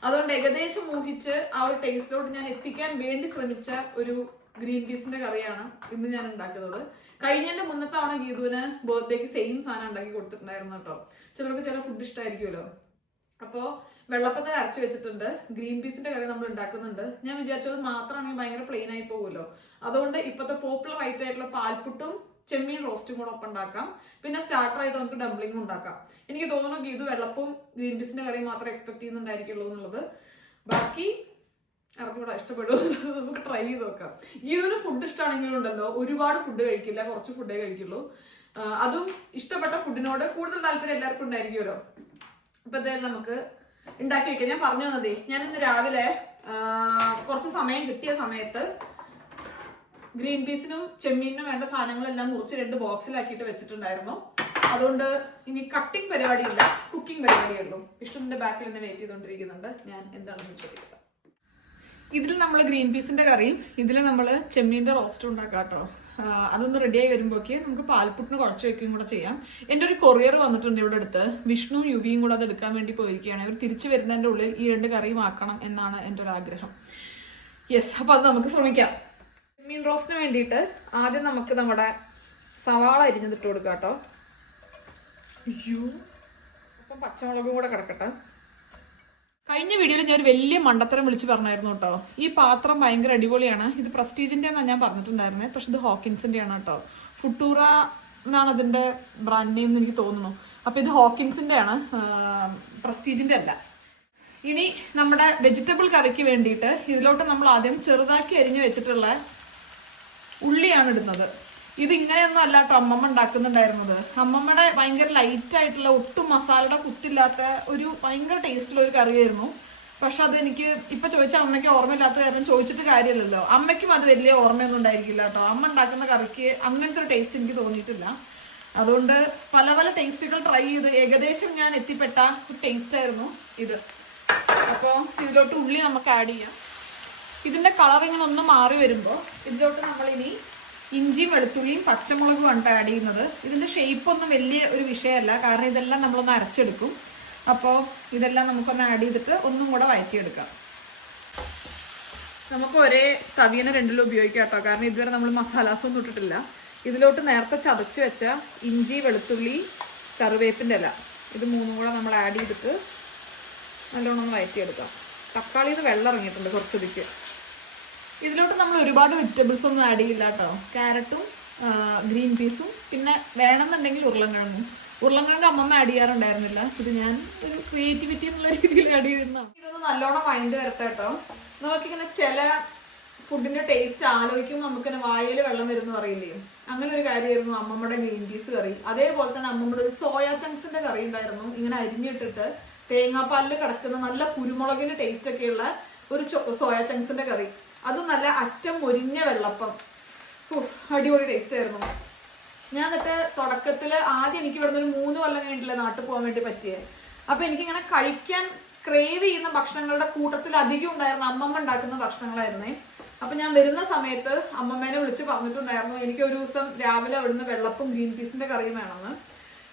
അതുകൊണ്ട് ഏകദേശം ഊഹിച്ച് ആ ഒരു ടേസ്റ്റിലോട്ട് ഞാൻ എത്തിക്കാൻ വേണ്ടി ശ്രമിച്ച ഒരു ഗ്രീൻ പീസിന്റെ കറിയാണ് ഇന്ന് ഞാൻ ഉണ്ടാക്കുന്നത്. കഴിഞ്ഞതിന്റെ മുന്നത്തെ തവണ ഗീതുവിന് ബർത്ത്ഡേക്ക് സെയിം സാധനം ഉണ്ടാക്കി കൊടുത്തിട്ടുണ്ടായിരുന്നു കേട്ടോ. ചിലർക്ക് ചില ഫുഡ് ഇഷ്ടമായിരിക്കുമല്ലോ. അപ്പോൾ വെള്ളപ്പത്തിന് അരച്ചു വെച്ചിട്ടുണ്ട്, ഗ്രീൻ പീസിന്റെ കറി നമ്മൾ ഉണ്ടാക്കുന്നുണ്ട്. ഞാൻ വിചാരിച്ചത് മാത്രമാണെങ്കിൽ ഭയങ്കര പ്ലെയിൻ ആയി പോകുമല്ലോ. അതുകൊണ്ട് ഇപ്പോഴത്തെ പോപ്പുലർ ആയിട്ട് ആയിട്ടുള്ള പാൽപ്പുട്ടും ചെമ്മീൻ റോസ്റ്റും കൂടെ ഒപ്പം ഉണ്ടാക്കാം. പിന്നെ സ്റ്റാർട്ടറായിട്ട് നമുക്ക് ഡംപ്ലിംഗും ഉണ്ടാക്കാം. എനിക്ക് തോന്നുന്നു ഗീതു വെള്ളപ്പും ഗ്രീൻ പീസിന്റെ കറിയും മാത്രമേ എക്സ്പെക്ട് ചെയ്യുന്നുണ്ടായിരിക്കുള്ളൂ എന്നുള്ളത്. ബാക്കി അറിഞ്ഞൂടെ, ഇഷ്ടപ്പെടും. നമുക്ക് ട്രൈ ചെയ്ത് നോക്കാം. ഗീതുവിന് ഫുഡ് ഇഷ്ടമാണെങ്കിലും ഉണ്ടല്ലോ, ഒരുപാട് ഫുഡ് കഴിക്കില്ല, കുറച്ച് ഫുഡേ കഴിക്കുള്ളൂ. അതും ഇഷ്ടപ്പെട്ട ഫുഡിനോട് കൂടുതൽ താല്പര്യം എല്ലാവർക്കും ഉണ്ടായിരിക്കുമല്ലോ. അപ്പൊ എന്തായാലും നമുക്ക് ഉണ്ടാക്കി വെക്കാം. ഞാൻ പറഞ്ഞു തന്നതേ, ഞാൻ ഇന്ന് രാവിലെ കുറച്ച് സമയം കിട്ടിയ സമയത്ത് ഗ്രീൻ പീസിനും ചെമ്മീനും വേണ്ട സാധനങ്ങളെല്ലാം മുറിച്ച് 2 ബോക്സിലാക്കിയിട്ട് വെച്ചിട്ടുണ്ടായിരുന്നു. അതുകൊണ്ട് ഇനി കട്ടിങ് പരിപാടിയില്ല, കുക്കിംഗ് പരിപാടിയുള്ളൂ. വിഷ്ണുവിന്റെ ബാക്കിൽ എന്നെ വെയിറ്റ് ചെയ്തുകൊണ്ടിരിക്കുന്നുണ്ട്. ഞാൻ എന്താണെന്ന് ചോദിക്കുക. ഇതിൽ നമ്മൾ ഗ്രീൻ പീസിന്റെ കറിയും ഇതിൽ നമ്മൾ ചെമ്മീന്റെ റോസ്റ്റും ഉണ്ടാക്കാം കേട്ടോ. അതൊന്ന് റെഡിയായി വരുമ്പോഴേക്ക് നമുക്ക് പാൽപ്പുട്ടിന് കുറച്ച് വെക്കുകയും കൂടെ ചെയ്യാം. എൻ്റെ ഒരു കൊറിയർ വന്നിട്ടുണ്ട് ഇവിടെ അടുത്ത്. വിഷ്ണുവും യുവിയും കൂടെ അത് എടുക്കാൻ വേണ്ടി പോയിരിക്കുകയാണ്. ഇവർ തിരിച്ചു വരുന്നതിൻ്റെ ഉള്ളിൽ ഈ 2 കറിയും ആക്കണം എന്നാണ് എൻ്റെ ഒരു ആഗ്രഹം. യെസ്, അപ്പോൾ അത് നമുക്ക് ശ്രമിക്കാം. ചെമ്മീൻ റോസ്റ്റിന് വേണ്ടിയിട്ട് ആദ്യം നമുക്ക് നമ്മുടെ സവാള അരിഞ്ഞിട്ട് കൊടുക്കാം കേട്ടോ. അയ്യോ, അപ്പം പച്ചമുളകും കൂടെ കിടക്കട്ടെ. കഴിഞ്ഞ വീഡിയോയിൽ ഞാൻ ഒരു വലിയ മണ്ടത്തരം വിളിച്ച് പറഞ്ഞായിരുന്നു കേട്ടോ. ഈ പാത്രം ഭയങ്കര അടിപൊളിയാണ്, ഇത് പ്രസ്റ്റീജിന്റെ എന്നാണ് ഞാൻ പറഞ്ഞിട്ടുണ്ടായിരുന്നത്. പക്ഷെ ഇത് ഹോക്കിൻസിന്റെ ആണ് കേട്ടോ. ഫുട്ടൂറ എന്നാണ് അതിന്റെ ബ്രാൻഡ് നെയിം എന്ന് എനിക്ക് തോന്നുന്നു. അപ്പൊ ഇത് ഹോക്കിൻസിന്റെ ആണ്, പ്രസ്റ്റീജിന്റെ അല്ല. ഇനി നമ്മുടെ വെജിറ്റബിൾ കറിക്ക് വേണ്ടിയിട്ട് ഇതിലോട്ട് നമ്മൾ ആദ്യം ചെറുതാക്കി അരിഞ്ഞു വെച്ചിട്ടുള്ള ഉള്ളിയാണ് ഇടുന്നത്. ഇത് ഇങ്ങനെയൊന്നും അല്ല കേട്ടോ അമ്മമ്മ ഉണ്ടാക്കുന്നുണ്ടായിരുന്നത്. അമ്മമ്മയുടെ ഭയങ്കര ലൈറ്റ് ആയിട്ടുള്ള, ഒട്ടും മസാലയുടെ കുത്തില്ലാത്ത ഒരു ഭയങ്കര ടേസ്റ്റുള്ള ഒരു കറിയായിരുന്നു. പക്ഷെ അത് എനിക്ക് ഇപ്പൊ ചോദിച്ചാൽ അമ്മയ്ക്ക് ഓർമ്മയില്ലാത്ത കാരണം ചോദിച്ചിട്ട് കാര്യമില്ലല്ലോ. അമ്മയ്ക്കും അത് വലിയ ഓർമ്മയൊന്നും ഉണ്ടായിരിക്കില്ല കേട്ടോ. അമ്മ ഉണ്ടാക്കുന്ന കറിക്ക് അങ്ങനത്തെ ഒരു ടേസ്റ്റ് എനിക്ക് തോന്നിയിട്ടില്ല. അതുകൊണ്ട് പല പല ടേസ്റ്റുകൾ ട്രൈ ചെയ്ത് ഏകദേശം ഞാൻ എത്തിപ്പെട്ട ടേസ്റ്റ് ആയിരുന്നു ഇത്. അപ്പോൾ ഇതിലോട്ട് ഉള്ളി നമുക്ക് ആഡ് ചെയ്യാം. ഇതിന്റെ കളർ ഇങ്ങനെ ഒന്ന് മാറി വരുമ്പോൾ ഇതിലോട്ട് നമ്മളിനി ഇഞ്ചിയും വെളുത്തുള്ളിയും പച്ചമുളകും ആണ് ആഡ് ചെയ്യുന്നത്. ഇതിന്റെ ഷേപ്പ് ഒന്നും വലിയ ഒരു വിഷയമല്ല, കാരണം ഇതെല്ലാം നമ്മളൊന്ന് അരച്ചെടുക്കും. അപ്പോൾ ഇതെല്ലാം നമുക്കൊന്ന് ആഡ് ചെയ്തിട്ട് ഒന്നും കൂടെ വഴറ്റിയെടുക്കാം. നമുക്ക് ഒരേ തവിയനെ രണ്ടിലും ഉപയോഗിക്കാം കേട്ടോ, കാരണം ഇതുവരെ നമ്മൾ മസാലാസ് ഒന്നും ഇട്ടിട്ടില്ല. ഇതിലോട്ട് നേരത്തെ ചതച്ച് വെച്ച ഇഞ്ചി, വെളുത്തുള്ളി, കറിവേപ്പിൻ്റെ ഇല, ഇത് മൂന്നും കൂടെ നമ്മൾ ആഡ് ചെയ്തിട്ട് നല്ലോണം ഒന്ന് വഴറ്റിയെടുക്കാം. തക്കാളിയിൽ വെള്ളം ഇറങ്ങിയിട്ടുണ്ട് കുറച്ചധിക്ക്. ഇതിലോട്ട് നമ്മൾ ഒരുപാട് വെജിറ്റബിൾസ് ഒന്നും ആഡ് ചെയ്യില്ല കേട്ടോ. ക്യാരറ്റും ഗ്രീൻ പീസും പിന്നെ വേണമെന്നുണ്ടെങ്കിൽ ഉരുളൻകിഴങ്ങും. ഉരുളൻകിഴങ്ങ് അമ്മമ്മ ആഡ് ചെയ്യാറുണ്ടായിരുന്നില്ല, ഇത് ഞാൻ ഒരു ക്രിയേറ്റിവിറ്റി എന്നുള്ള രീതിയിൽ ആഡ് ചെയ്തിരുന്നതാണ്. ഇതൊന്ന് നല്ലോണം വഴണ്ട് വരട്ടെ കേട്ടോ. നമുക്കിങ്ങനെ ചില ഫുഡിന്റെ ടേസ്റ്റ് ആലോചിക്കുമ്പോൾ നമുക്കിങ്ങനെ വായിൽ വെള്ളം വരുന്ന പറയില്ലേ, അങ്ങനെ ഒരു കാര്യമായിരുന്നു അമ്മമ്മയുടെ ഗ്രീൻ പീസ് കറി. അതേപോലെ തന്നെ അമ്മമ്മയുടെ ഒരു സോയാ ചങ്ക്സിന്റെ കറി ഉണ്ടായിരുന്നു. ഇങ്ങനെ അരിഞ്ഞിട്ടിട്ട് തേങ്ങാപ്പാലിൽ കിടക്കുന്ന നല്ല കുരുമുളകിന്റെ ടേസ്റ്റ് ഒക്കെയുള്ള ഒരു സോയാ ചങ്ക്സിന്റെ കറി. അതും നല്ല അറ്റം മൊരിഞ്ഞ വെള്ളപ്പം, അടിപൊളി ടേസ്റ്റ് ആയിരുന്നു. ഞാൻ എന്നിട്ട് തുടക്കത്തിൽ ആദ്യം എനിക്ക് ഇവിടുന്ന് ഒരു 3 കൊല്ലം കഴിഞ്ഞിട്ടില്ല നാട്ടിൽ പോകാൻ വേണ്ടി പറ്റിയത്. അപ്പൊ എനിക്കിങ്ങനെ കഴിക്കാൻ ക്രേവ് ചെയ്യുന്ന ഭക്ഷണങ്ങളുടെ കൂട്ടത്തിൽ അധികം ഉണ്ടായിരുന്ന അമ്മമ്മ ഉണ്ടാക്കുന്ന ഭക്ഷണങ്ങളായിരുന്നേ. അപ്പൊ ഞാൻ വരുന്ന സമയത്ത് അമ്മമ്മേനെ വിളിച്ച് പറഞ്ഞിട്ടുണ്ടായിരുന്നു എനിക്ക് ഒരു ദിവസം രാവിലെ അവിടുന്ന് വെള്ളപ്പും ഗ്രീൻ പീസിന്റെ കറിയും വേണമെന്ന്.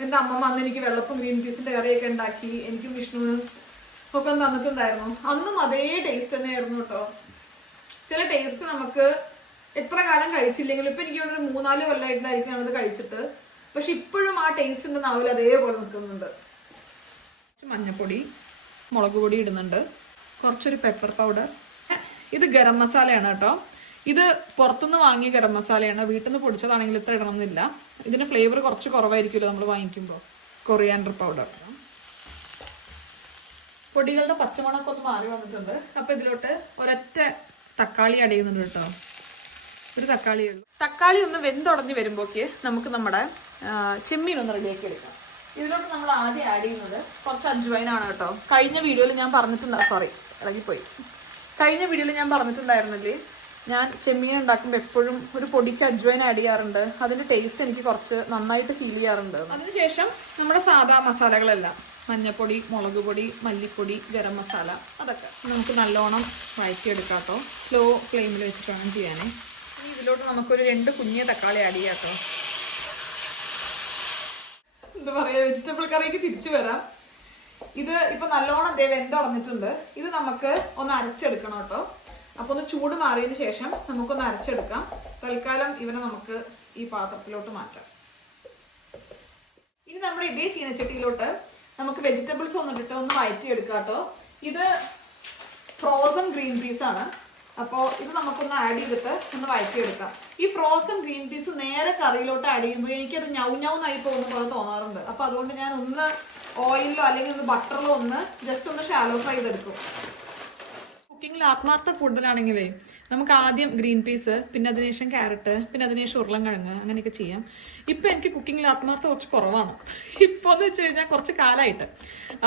എന്റെ അമ്മമ്മ അന്ന് എനിക്ക് വെള്ളപ്പും ഗ്രീൻ പീസിന്റെ കറിയൊക്കെ ഉണ്ടാക്കി എനിക്കും വിഷ്ണുവിനും ഒക്കെ തന്നിട്ടുണ്ടായിരുന്നു. അന്നും അതേ ടേസ്റ്റ് തന്നെയായിരുന്നു കേട്ടോ. ചില ടേസ്റ്റ് നമുക്ക് എത്ര കാലം കഴിച്ചില്ലെങ്കിലും ഇപ്പൊ എനിക്ക് ഒരു 3-4 കൊല്ലമായിട്ടായിരിക്കും ഞാനത് കഴിച്ചിട്ട്, പക്ഷെ ഇപ്പോഴും ആ ടേസ്റ്റിന്റെ നാവിൽ അതേപോലെ നിൽക്കുന്നുണ്ട്. മഞ്ഞപ്പൊടി, മുളക് പൊടി ഇടുന്നുണ്ട്, കുറച്ചൊരു പെപ്പർ പൗഡർ. ഇത് ഗരം മസാലയാണ് കേട്ടോ. ഇത് പുറത്തുനിന്ന് വാങ്ങിയ ഗരം മസാലയാണ്, വീട്ടിൽ നിന്ന് പൊടിച്ചതാണെങ്കിൽ ഇത്ര ഇടണമെന്നില്ല. ഇതിന്റെ ഫ്ലേവർ കുറച്ച് കുറവായിരിക്കുമല്ലോ നമ്മൾ വാങ്ങിക്കുമ്പോൾ. Coriander powder. പൊടികളുടെ പച്ചമണമൊക്കെ ഒന്ന് മാറി വന്നിട്ടുണ്ട്. അപ്പൊ ഇതിലോട്ട് ഒരൊറ്റ തക്കാളി ആഡ് ചെയ്യുന്നുണ്ട് കേട്ടോ. ഒരു തക്കാളിയേ ഉള്ളൂ. തക്കാളി ഒന്ന് വെന്തുടഞ്ഞ് വരുമ്പോഴേക്ക് നമുക്ക് നമ്മുടെ ചെമ്മീൻ ഒന്ന് റെഡിയാക്കി എടുക്കാം. ഇതിലോട്ട് നമ്മൾ ആദ്യം ആഡ് ചെയ്യുന്നത് കുറച്ച് അജ്വൈനാണ് കേട്ടോ. കഴിഞ്ഞ വീഡിയോയിൽ ഞാൻ പറഞ്ഞിട്ടുണ്ടായിരുന്നില്ലേ, ഞാൻ ചെമ്മീൻ ഉണ്ടാക്കുമ്പോൾ എപ്പോഴും ഒരു പൊടിക്ക് അജ്വൈൻ ആഡ് ചെയ്യാറുണ്ട്. അതിന്റെ ടേസ്റ്റ് എനിക്ക് കുറച്ച് നന്നായിട്ട് ഫീൽ ചെയ്യാറുണ്ട്. അതിനുശേഷം നമ്മുടെ സാധാ മസാലകളെല്ലാം, മഞ്ഞപ്പൊടി, മുളക് പൊടി, മല്ലിപ്പൊടി, ഗരം മസാല, അതൊക്കെ നമുക്ക് നല്ലോണം വഴറ്റിയെടുക്കാം കേട്ടോ. സ്ലോ ഫ്ലെയിമിൽ വെച്ചിട്ട് വേണം ചെയ്യാനേ. ഇനി ഇതിലോട്ട് നമുക്കൊരു 2 കുഞ്ഞിയ തക്കാളി ആഡ് ചെയ്യാം കേട്ടോ. എന്താ പറയാ, വെജിറ്റബിൾ കറിക്ക് തിരിച്ചു വരാം. ഇത് ഇപ്പൊ നല്ലോണം വെന്തുടഞ്ഞിട്ടുണ്ട്. ഇത് നമുക്ക് ഒന്ന് അരച്ചെടുക്കണം കേട്ടോ. അപ്പൊ ഒന്ന് ചൂട് മാറിയതിന് ശേഷം നമുക്കൊന്ന് അരച്ചെടുക്കാം. തൽക്കാലം ഇവനെ നമുക്ക് ഈ പാത്രത്തിലോട്ട് മാറ്റാം. ഇനി നമ്മുടെ ഇതേ ചീനച്ചട്ടിയിലോട്ട് നമുക്ക് വെജിറ്റബിൾസ് ഒന്നിട്ടിട്ട് ഒന്ന് വഴറ്റിയെടുക്കാം കേട്ടോ. ഇത് ഫ്രോസൺ ഗ്രീൻ പീസ് ആണ്. അപ്പോൾ ഇത് നമുക്കൊന്ന് ആഡ് ചെയ്തിട്ട് ഒന്ന് വഴറ്റിയെടുക്കാം. ഈ ഫ്രോസൺ ഗ്രീൻ പീസ് നേരെ കറിയിലോട്ട് ആഡ് ചെയ്യുമ്പോൾ എനിക്കത് ഞൗന്നായി പോകുന്ന പോലെ തോന്നാറുണ്ട്. അപ്പൊ അതുകൊണ്ട് ഞാൻ ഒന്ന് ഓയിലിലോ അല്ലെങ്കിൽ ഒന്ന് ബട്ടറിലോ ഒന്ന് ജസ്റ്റ് ഒന്ന് ഷാലോ ഫ്രൈ ചെയ്തെടുക്കും. കുക്കിങ്ങിൽ ആത്മാർത്ഥ കൂടുതലാണെങ്കിലേ നമുക്ക് ആദ്യം ഗ്രീൻ പീസ്, പിന്നെ അതിനുശേഷം ക്യാരറ്റ്, പിന്നെ അതിനുശേഷം ഉരുളൻകിഴങ്ങ്, അങ്ങനെയൊക്കെ ചെയ്യാം. ഇപ്പൊ എനിക്ക് കുക്കിങ്ങിൽ ആത്മാർത്ഥ കുറച്ച് കുറവാണ്. ഇപ്പൊ എന്ന് വെച്ച് കഴിഞ്ഞാൽ കുറച്ച് കാലമായിട്ട്.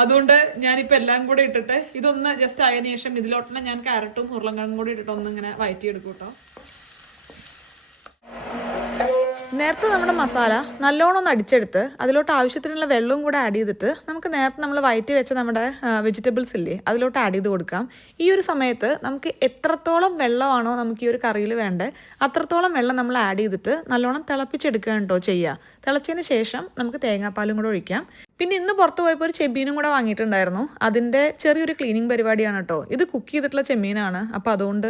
അതുകൊണ്ട് ഞാനിപ്പോ എല്ലാം കൂടെ ഇട്ടിട്ട് ഇതൊന്ന് ജസ്റ്റ് ആയതിനു ശേഷം ഇതിലോട്ട് ഞാൻ ക്യാരറ്റും ഉരുളൻകിഴങ്ങും കൂടി ഇട്ടിട്ട് ഒന്ന് ഇങ്ങനെ വഴറ്റിയെടുക്കും കേട്ടോ. നേരത്തെ നമ്മുടെ മസാല നല്ലോണം ഒന്ന് അടിച്ചെടുത്ത് അതിലോട്ട് ആവശ്യത്തിനുള്ള വെള്ളവും കൂടെ ആഡ് ചെയ്തിട്ട് നമുക്ക് നേരത്തെ നമ്മൾ വഴറ്റി വെച്ച നമ്മുടെ വെജിറ്റബിൾസ് ഇല്ലേ അതിലോട്ട് ആഡ് ചെയ്ത് കൊടുക്കാം. ഈ ഒരു സമയത്ത് നമുക്ക് എത്രത്തോളം വെള്ളമാണോ നമുക്ക് ഈ ഒരു കറിയിൽ വേണ്ടത് അത്രത്തോളം വെള്ളം നമ്മൾ ആഡ് ചെയ്തിട്ട് നല്ലോണം തിളപ്പിച്ചെടുക്കുക കേട്ടോ ചെയ്യുക. തിളച്ചതിന് ശേഷം നമുക്ക് തേങ്ങാപ്പാലും കൂടെ ഒഴിക്കാം. പിന്നെ ഇന്ന് പുറത്ത് പോയപ്പോൾ ഒരു ചെമ്മീനും കൂടെ വാങ്ങിയിട്ടുണ്ടായിരുന്നു. അതിൻ്റെ ചെറിയൊരു ക്ലീനിങ് പരിപാടിയാണ് കേട്ടോ. ഇത് കുക്ക് ചെയ്തിട്ടുള്ള ചെമ്മീനാണ്. അപ്പോൾ അതുകൊണ്ട്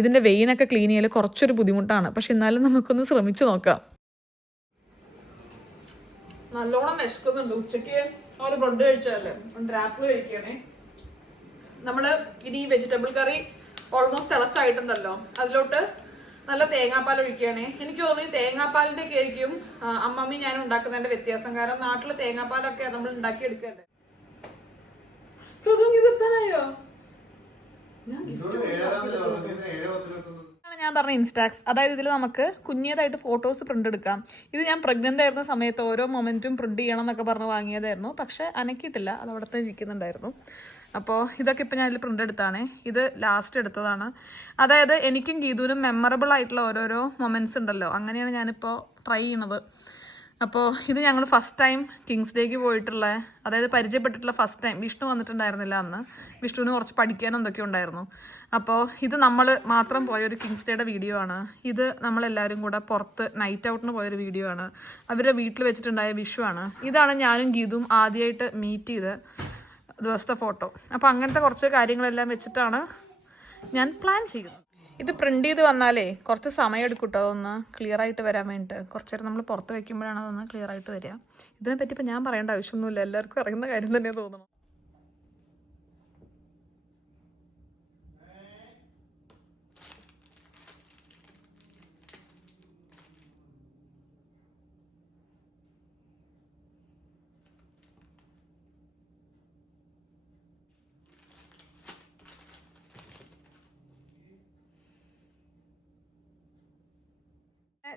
ഇതിൻ്റെ വെയിനൊക്കെ ക്ലീൻ ചെയ്യൽ കുറച്ചൊരു ബുദ്ധിമുട്ടാണ്. പക്ഷെ എന്നാലും നമുക്കൊന്ന് ശ്രമിച്ചു നോക്കാം. നല്ലോണം വിശക്കുന്നുണ്ട്. ഉച്ചയ്ക്ക് ഒരു ബ്രെഡ് കഴിച്ചാലേ, 2 ആപ്പിൾ കഴിക്കണേ. നമ്മള് ഇനി വെജിറ്റബിൾ കറി ഓൾമോസ്റ്റ് തിളച്ചായിട്ടുണ്ടല്ലോ, അതിലോട്ട് നല്ല തേങ്ങാപ്പാൽ ഒഴിക്കുകയാണേ. എനിക്ക് തോന്നുന്നു തേങ്ങാപ്പാലിന്റെ ഒക്കെ ആയിരിക്കും അമ്മമ്മി ഞാൻ ഉണ്ടാക്കുന്നതിന്റെ വ്യത്യാസം. കാരണം നാട്ടില് തേങ്ങാപ്പാലൊക്കെ നമ്മൾ ഉണ്ടാക്കി എടുക്കണ്ടേ. ഇതെത്താനായോ? ഞാൻ പറഞ്ഞ ഇൻസ്റ്റാക്സ്, അതായത് ഇതിൽ നമുക്ക് കുഞ്ഞേതായിട്ട് ഫോട്ടോസ് പ്രിന്റ് എടുക്കാം. ഇത് ഞാൻ പ്രഗ്നന്റ് ആയിരുന്ന സമയത്ത് ഓരോ മൊമെന്റും പ്രിന്റ് ചെയ്യണം എന്നൊക്കെ പറഞ്ഞ് വാങ്ങിയതായിരുന്നു. പക്ഷെ അനക്കിയിട്ടില്ല, അത് അവിടെ തന്നെ ഇരിക്കുന്നുണ്ടായിരുന്നു. അപ്പോൾ ഇതൊക്കെ ഇപ്പം ഞാനിതിൽ പ്രിന്റ് എടുത്താണ്. ഇത് ലാസ്റ്റ് എടുത്തതാണ്. അതായത് എനിക്കും ഗീതുവിനും മെമ്മറബിൾ ആയിട്ടുള്ള ഓരോരോ മൊമെന്റ്സ് ഉണ്ടല്ലോ, അങ്ങനെയാണ് ഞാനിപ്പോൾ ട്രൈ ചെയ്യണത്. അപ്പോൾ ഇത് ഞങ്ങൾ ഫസ്റ്റ് ടൈം കിങ്സ് ഡേക്ക് പോയിട്ടുള്ള, അതായത് പരിചയപ്പെട്ടിട്ടുള്ള ഫസ്റ്റ് ടൈം. വിഷ്ണു വന്നിട്ടുണ്ടായിരുന്നില്ല അന്ന്. വിഷ്ണുവിന് കുറച്ച് പഠിക്കാൻ എന്തൊക്കെ ഉണ്ടായിരുന്നു. അപ്പോൾ ഇത് നമ്മൾ മാത്രം പോയൊരു കിങ്സ് ഡേയുടെ വീഡിയോ ആണ്. ഇത് നമ്മളെല്ലാവരും കൂടെ പുറത്ത് നൈറ്റ് ഔട്ടിന് പോയൊരു വീഡിയോ ആണ്. അവരുടെ വീട്ടിൽ വെച്ചിട്ടുണ്ടായ വിഷു ആണ്. ഇതാണ് ഞാനും ഗീതും ആദ്യമായിട്ട് മീറ്റ് ചെയ്ത് ദിവസത്തെ ഫോട്ടോ. അപ്പോൾ അങ്ങനത്തെ കുറച്ച് കാര്യങ്ങളെല്ലാം വെച്ചിട്ടാണ് ഞാൻ പ്ലാൻ ചെയ്യുന്നത്. ഇത് പ്രിന്റ് ചെയ്ത് വന്നാലേ കുറച്ച് സമയം എടുക്കും കേട്ടോ ഒന്ന് ക്ലിയർ ആയിട്ട് വരാൻ വേണ്ടിയിട്ട്. കുറച്ച് നേരം നമ്മൾ പുറത്ത് വെക്കുമ്പോഴാണ് അതൊന്ന് ക്ലിയർ ആയിട്ട് വരിക. ഇതിനെപ്പറ്റി ഇപ്പം ഞാൻ പറയേണ്ട ആവശ്യമൊന്നുമില്ല, എല്ലാവർക്കും അറിയുന്ന കാര്യം തന്നെ തോന്നുന്നു.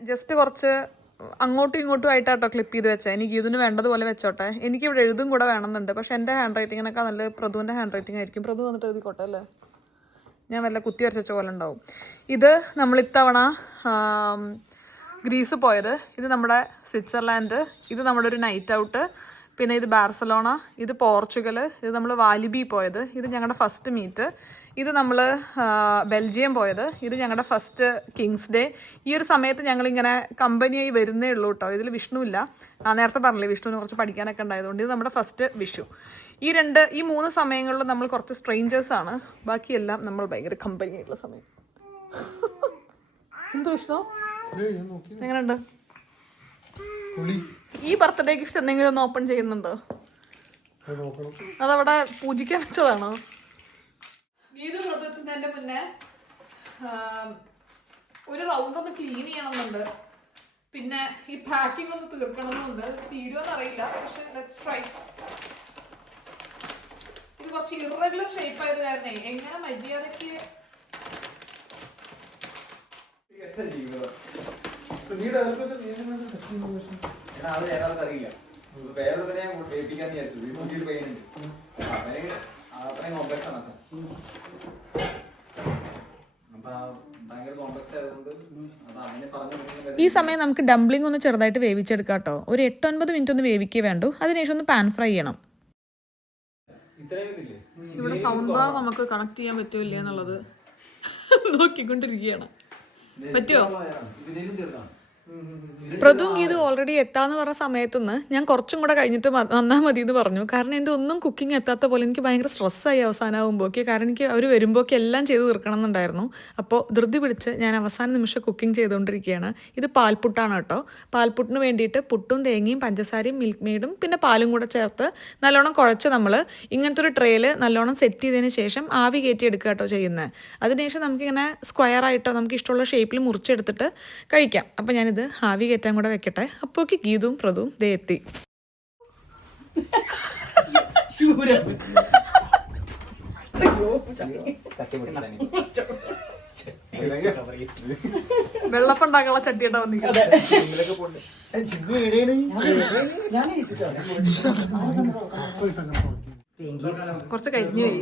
ജസ്റ്റ് കുറച്ച് അങ്ങോട്ടും ഇങ്ങോട്ടും ആയിട്ടാട്ടോ ക്ലിപ്പ് ചെയ്ത് വെച്ചാൽ. എനിക്ക് ഇതിന് വേണ്ടതുപോലെ വെച്ചോട്ടെ. എനിക്കിവിടെ എഴുതും കൂടെ വേണമെന്നുണ്ട്. പക്ഷെ എൻ്റെ ഹാൻഡ് റൈറ്റിങ്ങിനൊക്കെ നല്ല പ്രഭുവിൻ്റെ ഹാൻഡ് റൈറ്റിംഗ് ആയിരിക്കും. പ്രഭു വന്നിട്ട് എഴുതിക്കോട്ടെ അല്ലേ, ഞാൻ വല്ല കുത്തി വരച്ച പോലെ ഉണ്ടാവും. ഇത് നമ്മൾ ഇത്തവണ ഗ്രീസ് പോയത്, ഇത് നമ്മുടെ സ്വിറ്റ്സർലാൻഡ്, ഇത് നമ്മുടെ ഒരു നൈറ്റ് ഔട്ട്, പിന്നെ ഇത് ബാർസലോണ, ഇത് പോർച്ചുഗൽ, ഇത് നമ്മൾ വാലിബി പോയത്, ഇത് ഞങ്ങളുടെ ഫസ്റ്റ് മീറ്റ്, ഇത് നമ്മൾ ബെൽജിയം പോയത്, ഇത് ഞങ്ങളുടെ ഫസ്റ്റ് കിങ്സ് ഡേ. ഈ ഒരു സമയത്ത് ഞങ്ങളിങ്ങനെ കമ്പനിയായി വരുന്നേ ഉള്ളൂ കേട്ടോ. ഇതിൽ വിഷ്ണു ഇല്ല, നേരത്തെ പറഞ്ഞില്ലേ വിഷ്ണുവിന് കുറച്ച് പഠിക്കാനൊക്കെ ഉണ്ടായതുകൊണ്ട്. ഇത് നമ്മുടെ ഫസ്റ്റ് വിഷു. ഈ മൂന്ന് സമയങ്ങളിൽ നമ്മൾ കുറച്ച് സ്ട്രേഞ്ചേഴ്സ് ആണ്, ബാക്കിയെല്ലാം നമ്മൾ ഭയങ്കര കമ്പനി ആയിട്ടുള്ള സമയം. എന്ത് വിഷ്ണു എങ്ങനെയുണ്ട്? ഈ ബർത്ത്ഡേ ഗിഫ്റ്റ് എന്തെങ്കിലും ഒന്ന് ഓപ്പൺ ചെയ്യുന്നുണ്ടോ? അതവിടെ പൂജിക്കാൻ വെച്ചതാണോ? ഗീത മൃതത്തിന്റെ മുന്നേ ഒരു റൗണ്ട് ഒന്ന് ക്ലീൻ ചെയ്യണമെന്നുണ്ട്. പിന്നെ ഈ പാക്കിംഗ് ഒന്ന് തീർക്കണമെന്നുണ്ട്. തീരുമെന്ന് അറിയില്ല, പക്ഷെ ലെറ്റ്സ് ട്രൈ. ഇത് കുറച്ച് ഇറഗുലർ ഷേപ്പ് ആയത് കാരണേ എങ്ങനെ മര്യാദക്ക് അറിയില്ല. വേറെ ഞാൻ ഏൽപ്പിക്കാന്ന് വിചാരിച്ചു. പയ്യനുണ്ട്, അത്രയും കോംപ്ലക്സ് ആണ്. ഈ സമയം നമുക്ക് ഡംപ്ലിംഗ് ഒന്ന് ചെറുതായിട്ട് വേവിച്ചെടുക്കാം കേട്ടോ. ഒരു 8-9 മിനിറ്റ് ഒന്ന് വേവിക്കേ വേണ്ടൂ. അതിനുശേഷം ഒന്ന് പാൻ ഫ്രൈ ചെയ്യണം. ഇവിടെ സൗണ്ട് ബാർ നമുക്ക് കണക്ട് ചെയ്യാൻ പറ്റൂല എന്നുള്ളത് നോക്കിക്കൊണ്ടിരിക്കുകയാണ്. പറ്റുമോ? പ്രതും ഗീതു ഓൾറെഡി എത്താന്ന് പറഞ്ഞ സമയത്തുനിന്ന് ഞാൻ കുറച്ചും കൂടെ കഴിഞ്ഞിട്ട് വന്നാൽ മതി എന്ന് പറഞ്ഞു. കാരണം എൻ്റെ ഒന്നും കുക്കിംഗ് എത്താത്ത പോലെ എനിക്ക് ഭയങ്കര സ്ട്രെസ്സായി അവസാനമാകുമ്പോഴേക്ക്. കാരണം എനിക്ക് അവർ വരുമ്പോഴേക്ക് എല്ലാം ചെയ്ത് തീർക്കണം എന്നുണ്ടായിരുന്നു. അപ്പോൾ ധൃതി പിടിച്ച് ഞാൻ അവസാന നിമിഷം കുക്കിംഗ് ചെയ്തുകൊണ്ടിരിക്കുകയാണ്. ഇത് പാൽപുട്ടാണ് കേട്ടോ. പാൽപുട്ടിന് വേണ്ടിയിട്ട് പുട്ടും തേങ്ങയും പഞ്ചസാരയും മിൽക്ക് മെയ്ഡും പിന്നെ പാലും കൂടെ ചേർത്ത് നല്ലോണം കുഴച്ച് നമ്മൾ ഇങ്ങനത്തെ ഒരു ട്രേയിൽ നല്ലോണം സെറ്റ് ചെയ്തതിന് ശേഷം ആവി കയറ്റി എടുക്കുക കേട്ടോ ചെയ്യുന്നത്. അതിനുശേഷം നമുക്കിങ്ങനെ സ്ക്വയറായിട്ടോ നമുക്ക് ഇഷ്ടമുള്ള ഷേപ്പിൽ മുറിച്ചെടുത്തിട്ട് കഴിക്കാം. അപ്പോൾ ഞാനിത് ആവി കയറ്റാൻ കൂടെ വെക്കട്ടെ. അപ്പോഴേക്ക് ഗീതുവും പ്രതുവും ദേ എത്തി. വെള്ളപ്പം ഉണ്ടാക്കാനുള്ള ചട്ടിയുടെ വന്നിരിക്കുന്നത്. കുറച്ച് കരിഞ്ഞു പോയി.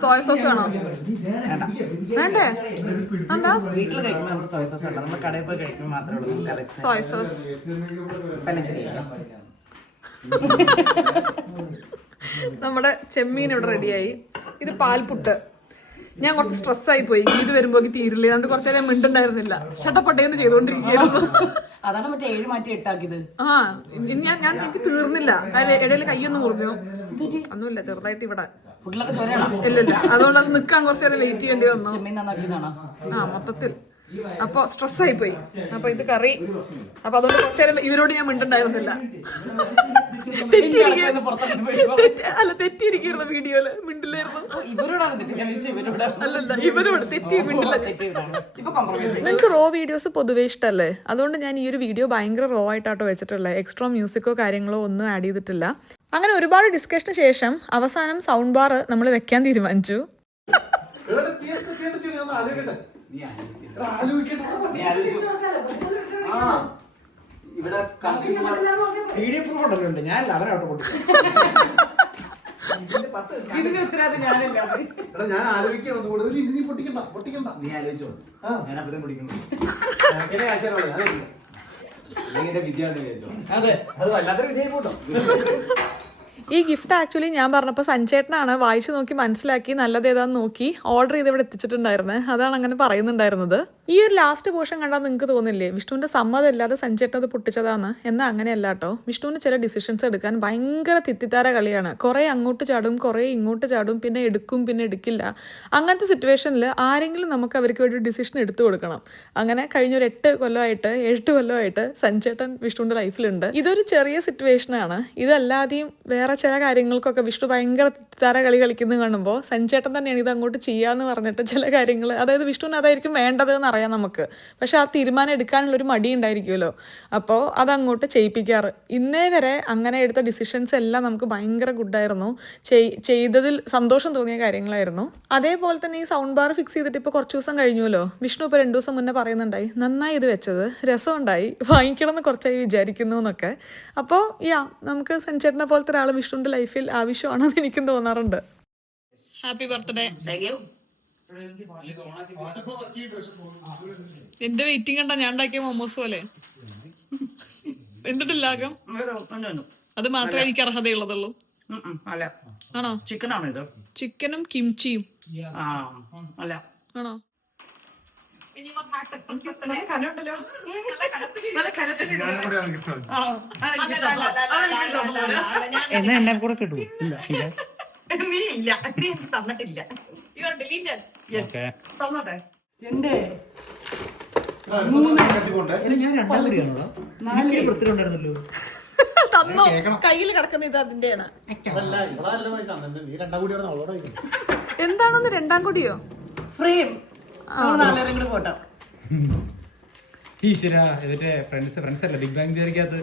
സോയ സോസ് വേണോ? വേണ്ടേ? എന്താ വീട്ടിൽ കഴിക്കുമ്പോൾ സോയ സോസ് ഉണ്ട്, നമ്മൾ കടയിൽ പോയി കഴിക്കുമ്പോൾ മാത്രമേ ഉള്ളൂ സോയ സോസ്. നമ്മുടെ ചെമ്മീൻ ഇവിടെ റെഡിയായി. ഇത് പാൽപുട്ട്. ഞാൻ കുറച്ച് സ്ട്രെസ്സായി പോയി, ഇത് വരുമ്പോ തീരില്ല, അതുകൊണ്ട് കുറച്ചു നേരം മിണ്ടുണ്ടായിരുന്നില്ല. ഷട്ടപ്പട്ടേന്ന് ചെയ്തോണ്ടിരിക്കുകയായിരുന്നു. അതാണ് മറ്റേ 7 മാറ്റി 8 ആക്കിയത്. ഞാൻ എനിക്ക് തീർന്നില്ല. ഇടയിൽ കൈയൊന്നും മുറിഞ്ഞു ഒന്നുമില്ല, ചെറുതായിട്ട് ഇവിടെ ഫുഡിലൊക്കെ ചോരയാണോ? ഇല്ലില്ല, അതുകൊണ്ട് അത് നിക്കാൻ കുറച്ചു നേരം വെയിറ്റ് ചെയ്യേണ്ടി വന്നു. ചെമ്മീൻ നന്നാക്കിയതാണോ? മൊത്തത്തിൽ അപ്പൊ സ്ട്രെസ്സായി പോയി. അപ്പൊ ഇത് കറി. അപ്പൊ അതുകൊണ്ട് കുറച്ചു നേരം ഇവരോട് ഞാൻ മിണ്ടുണ്ടായിരുന്നില്ല. തെറ്റിയിരിക്കുന്ന വീഡിയോയില് മിണ്ടില്ലായിരുന്നു. അല്ലല്ല, ഇവരോട് തെറ്റി മിണ്ടില്ല. നിങ്ങൾക്ക് റോ വീഡിയോസ് പൊതുവേ ഇഷ്ടമല്ലേ? അതുകൊണ്ട് ഞാൻ ഈ ഒരു വീഡിയോ ഭയങ്കര റോ ആയിട്ടാട്ടോ വെച്ചിട്ടുള്ളത്. എക്സ്ട്രാ മ്യൂസിക്കോ കാര്യങ്ങളോ ഒന്നും ആഡ് ചെയ്തിട്ടില്ല. അങ്ങനെ ഒരുപാട് ഡിസ്കഷന് ശേഷം അവസാനം സൗണ്ട് ബാർ നമ്മൾ വെക്കാൻ തീരുമാനിച്ചു. ഇവിടെ വീഡിയോ പ്രൂഫ് ഉണ്ടല്ലോ, ഞാൻ അവരവിടെ കൊടുത്തു. ഞാൻ ആലോചിക്കണം നീ പൊട്ടിക്കണ്ട നീ ആലോചിച്ചോ, ഞാൻ അപ്പഴേ പൊടിക്കണം. വിദ്യ അതെ, അത് വല്ലാത്തൊരു വിജയം പോട്ടോ. ഈ ഗിഫ്റ്റ് ആക്ച്വലി ഞാൻ പറഞ്ഞപ്പോൾ സഞ്ജേട്ടനാണ് വായിച്ചു നോക്കി മനസ്സിലാക്കി നല്ലത് ഏതാന്ന് നോക്കി ഓർഡർ ചെയ്ത് ഇവിടെ എത്തിച്ചിട്ടുണ്ടായിരുന്നത്. അതാണ് അങ്ങനെ പറയുന്നുണ്ടായിരുന്നത്. ഈ ഒരു ലാസ്റ്റ് പോർഷൻ കണ്ടാൽ നിങ്ങൾക്ക് തോന്നില്ലേ വിഷ്ണുവിൻ്റെ സമ്മതം ഇല്ലാതെ സഞ്ജേട്ടൻ അത് പൊട്ടിച്ചതാന്ന്? എന്നാൽ അങ്ങനെയല്ല കേട്ടോ. വിഷ്ണുവിന് ചില ഡിസിഷൻസ് എടുക്കാൻ ഭയങ്കര തിത്തിത്താര കളിയാണ്. കുറേ അങ്ങോട്ട് ചാടും, കുറേ ഇങ്ങോട്ട് ചാടും, പിന്നെ എടുക്കും, പിന്നെ എടുക്കില്ല. അങ്ങനത്തെ സിറ്റുവേഷനിൽ ആരെങ്കിലും നമുക്ക് അവർക്ക് വേണ്ടി ഡിസിഷൻ എടുത്തു കൊടുക്കണം. അങ്ങനെ കഴിഞ്ഞൊരു 8 കൊല്ലമായിട്ട് സഞ്ജേട്ടൻ വിഷ്ണുവിൻ്റെ ലൈഫിലുണ്ട്. ഇതൊരു ചെറിയ സിറ്റുവേഷനാണ്. ഇതല്ലാതെയും വേറെ ചില കാര്യങ്ങൾക്കൊക്കെ വിഷ്ണു ഭയങ്കര തിത്തിത്താര കളി കളിക്കുന്നത് കാണുമ്പോൾ സഞ്ജേട്ടൻ തന്നെയാണ് ഇത് അങ്ങോട്ട് ചെയ്യാന്ന് പറഞ്ഞിട്ട് ചില കാര്യങ്ങൾ, അതായത് വിഷ്ണുവിന് അതായിരിക്കും വേണ്ടത് അറിയാം നമുക്ക്, പക്ഷെ ആ തീരുമാനം എടുക്കാനുള്ളൊരു മടി ഉണ്ടായിരിക്കുമല്ലോ. അപ്പോൾ അതങ്ങോട്ട് ചെയ്യിപ്പിക്കാറ്. ഇന്നേ വരെ അങ്ങനെ എടുത്ത ഡിസിഷൻസ് എല്ലാം നമുക്ക് ഭയങ്കര ഗുഡായിരുന്നു. ചെയ്തതിൽ സന്തോഷം തോന്നിയ കാര്യങ്ങളായിരുന്നു. അതേപോലെ തന്നെ ഈ സൗണ്ട് ബാർ ഫിക്സ് ചെയ്തിട്ട് ഇപ്പോൾ കുറച്ച് ദിവസം കഴിഞ്ഞുമല്ലോ. വിഷ്ണു ഇപ്പോൾ 2 ദിവസം മുന്നേ പറയുന്നുണ്ടായി നന്നായി ഇത് വെച്ചത്, രസമുണ്ടായി, വാങ്ങിക്കണം എന്ന് കുറച്ചായി വിചാരിക്കുന്നു എന്നൊക്കെ. അപ്പോൾ നമുക്ക് സഞ്ജേട്ടനെ പോലത്തെ ഒരാൾ വിഷ്ണുവിൻ്റെ ലൈഫിൽ ആവശ്യമാണെന്ന് എനിക്കും തോന്നാറുണ്ട്. Happy birthday. എന്റെ വെയിറ്റിംഗ് കണ്ടാ ഞാൻ ഉണ്ടാക്കിയ മോമോസ് പോലെ എന്തിട്ടില്ലാകം. അത് മാത്രമേ എനിക്ക് അർഹതയുള്ളതുള്ളൂ. ആണോ? ചിക്കനാണോ ഇത്? ചിക്കനും കിംച്ചിയും അല്ല ആണോ? എന്നാ എന്നെ കൂടെ കിട്ടൂ. നീ ഇല്ല, നീ തന്നിട്ടില്ല. തന്നോ? കയ്യിൽ കിടക്കുന്ന ഇത് അതിന്റെയാണ്. എന്താണെന്ന് 2ാം കൊടിയോ? Frame photo. ഈശ്വര, ഇതിന്റെ ഫ്രണ്ട്സ് അല്ല ബിഗ് ബാങ് തിയറിക്കകത്ത്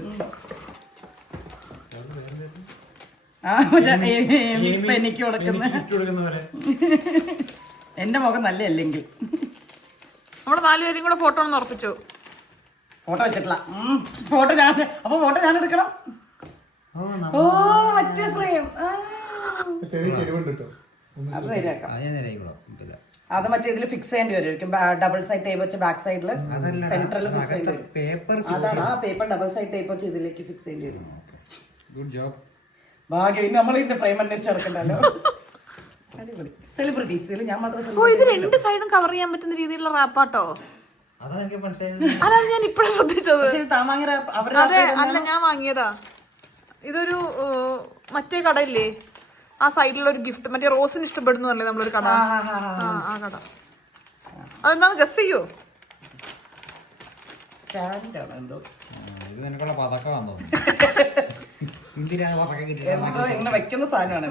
എനിക്ക് കൊടുക്കുന്ന പോലെ. എന്റെ മുഖം നല്ല അല്ലെങ്കിൽ നമ്മുടെ 4 പേരും കൂടെ ഫോട്ടോ ഒന്ന് ഉറപ്പിച്ചോ? ഫോട്ടോ വെച്ചിട്ടില്ല. ഫോട്ടോ ഞാൻ എടുക്കണം. ഓ മറ്റേ ഫ്രെയിം അത് നേരെയാക്കാം. അത് മറ്റേ ഇതിൽ ഫിക്സ് ചെയ്യേണ്ടി വരും. ഡബിൾ സൈഡ് ടേപ്പ് വെച്ച് ബാക്ക് സൈഡില് സെന്ററിൽ ഫിക്സ് ചെയ്യേണ്ടി വരും. അതാണ് ആ പേപ്പർ ഡബിൾ സൈഡ് ടേപ്പ് വെച്ച് ഇതിലേക്ക് ഫിക്സ് ചെയ്യേണ്ടി വരും. Good job. ഭാഗ്യം നമ്മൾ ഇതിന്റെ ഫ്രെയിം അന്വേഷിച്ച് നടക്കണ്ടല്ലോ. അടിപൊളി. സെലിബ്രിറ്റീസിൽ ഞാൻ മാത്രം. ഓ, ഇത് 2 സൈഡും കവർ ചെയ്യാൻ പറ്റുന്ന രീതിയിലുള്ള റാപ്പാട്ടോ? അതാണ് ഞാൻ ഇപ്പഴാണ് ശ്രദ്ധിച്ചത്. അതെ, അല്ല ഞാൻ വാങ്ങിയതാ. ഇതൊരു മറ്റേ കടയില്ലേ ആ സൈഡിലുള്ള ഒരു ഗിഫ്റ്റ്, മറ്റേ റോസിന് ഇഷ്ടപ്പെടുന്നു അല്ലേ നമ്മളൊരു കട, ആ കട. അതെന്താന്ന് ഗസ് ചെയ്യോ? സ്റ്റാൻഡാണ് എന്തോ. ഇത് നിനക്കുള്ള പതക്കമാണോ? ഇങ്ങനെ വെക്കുന്ന സാധനമാണ്.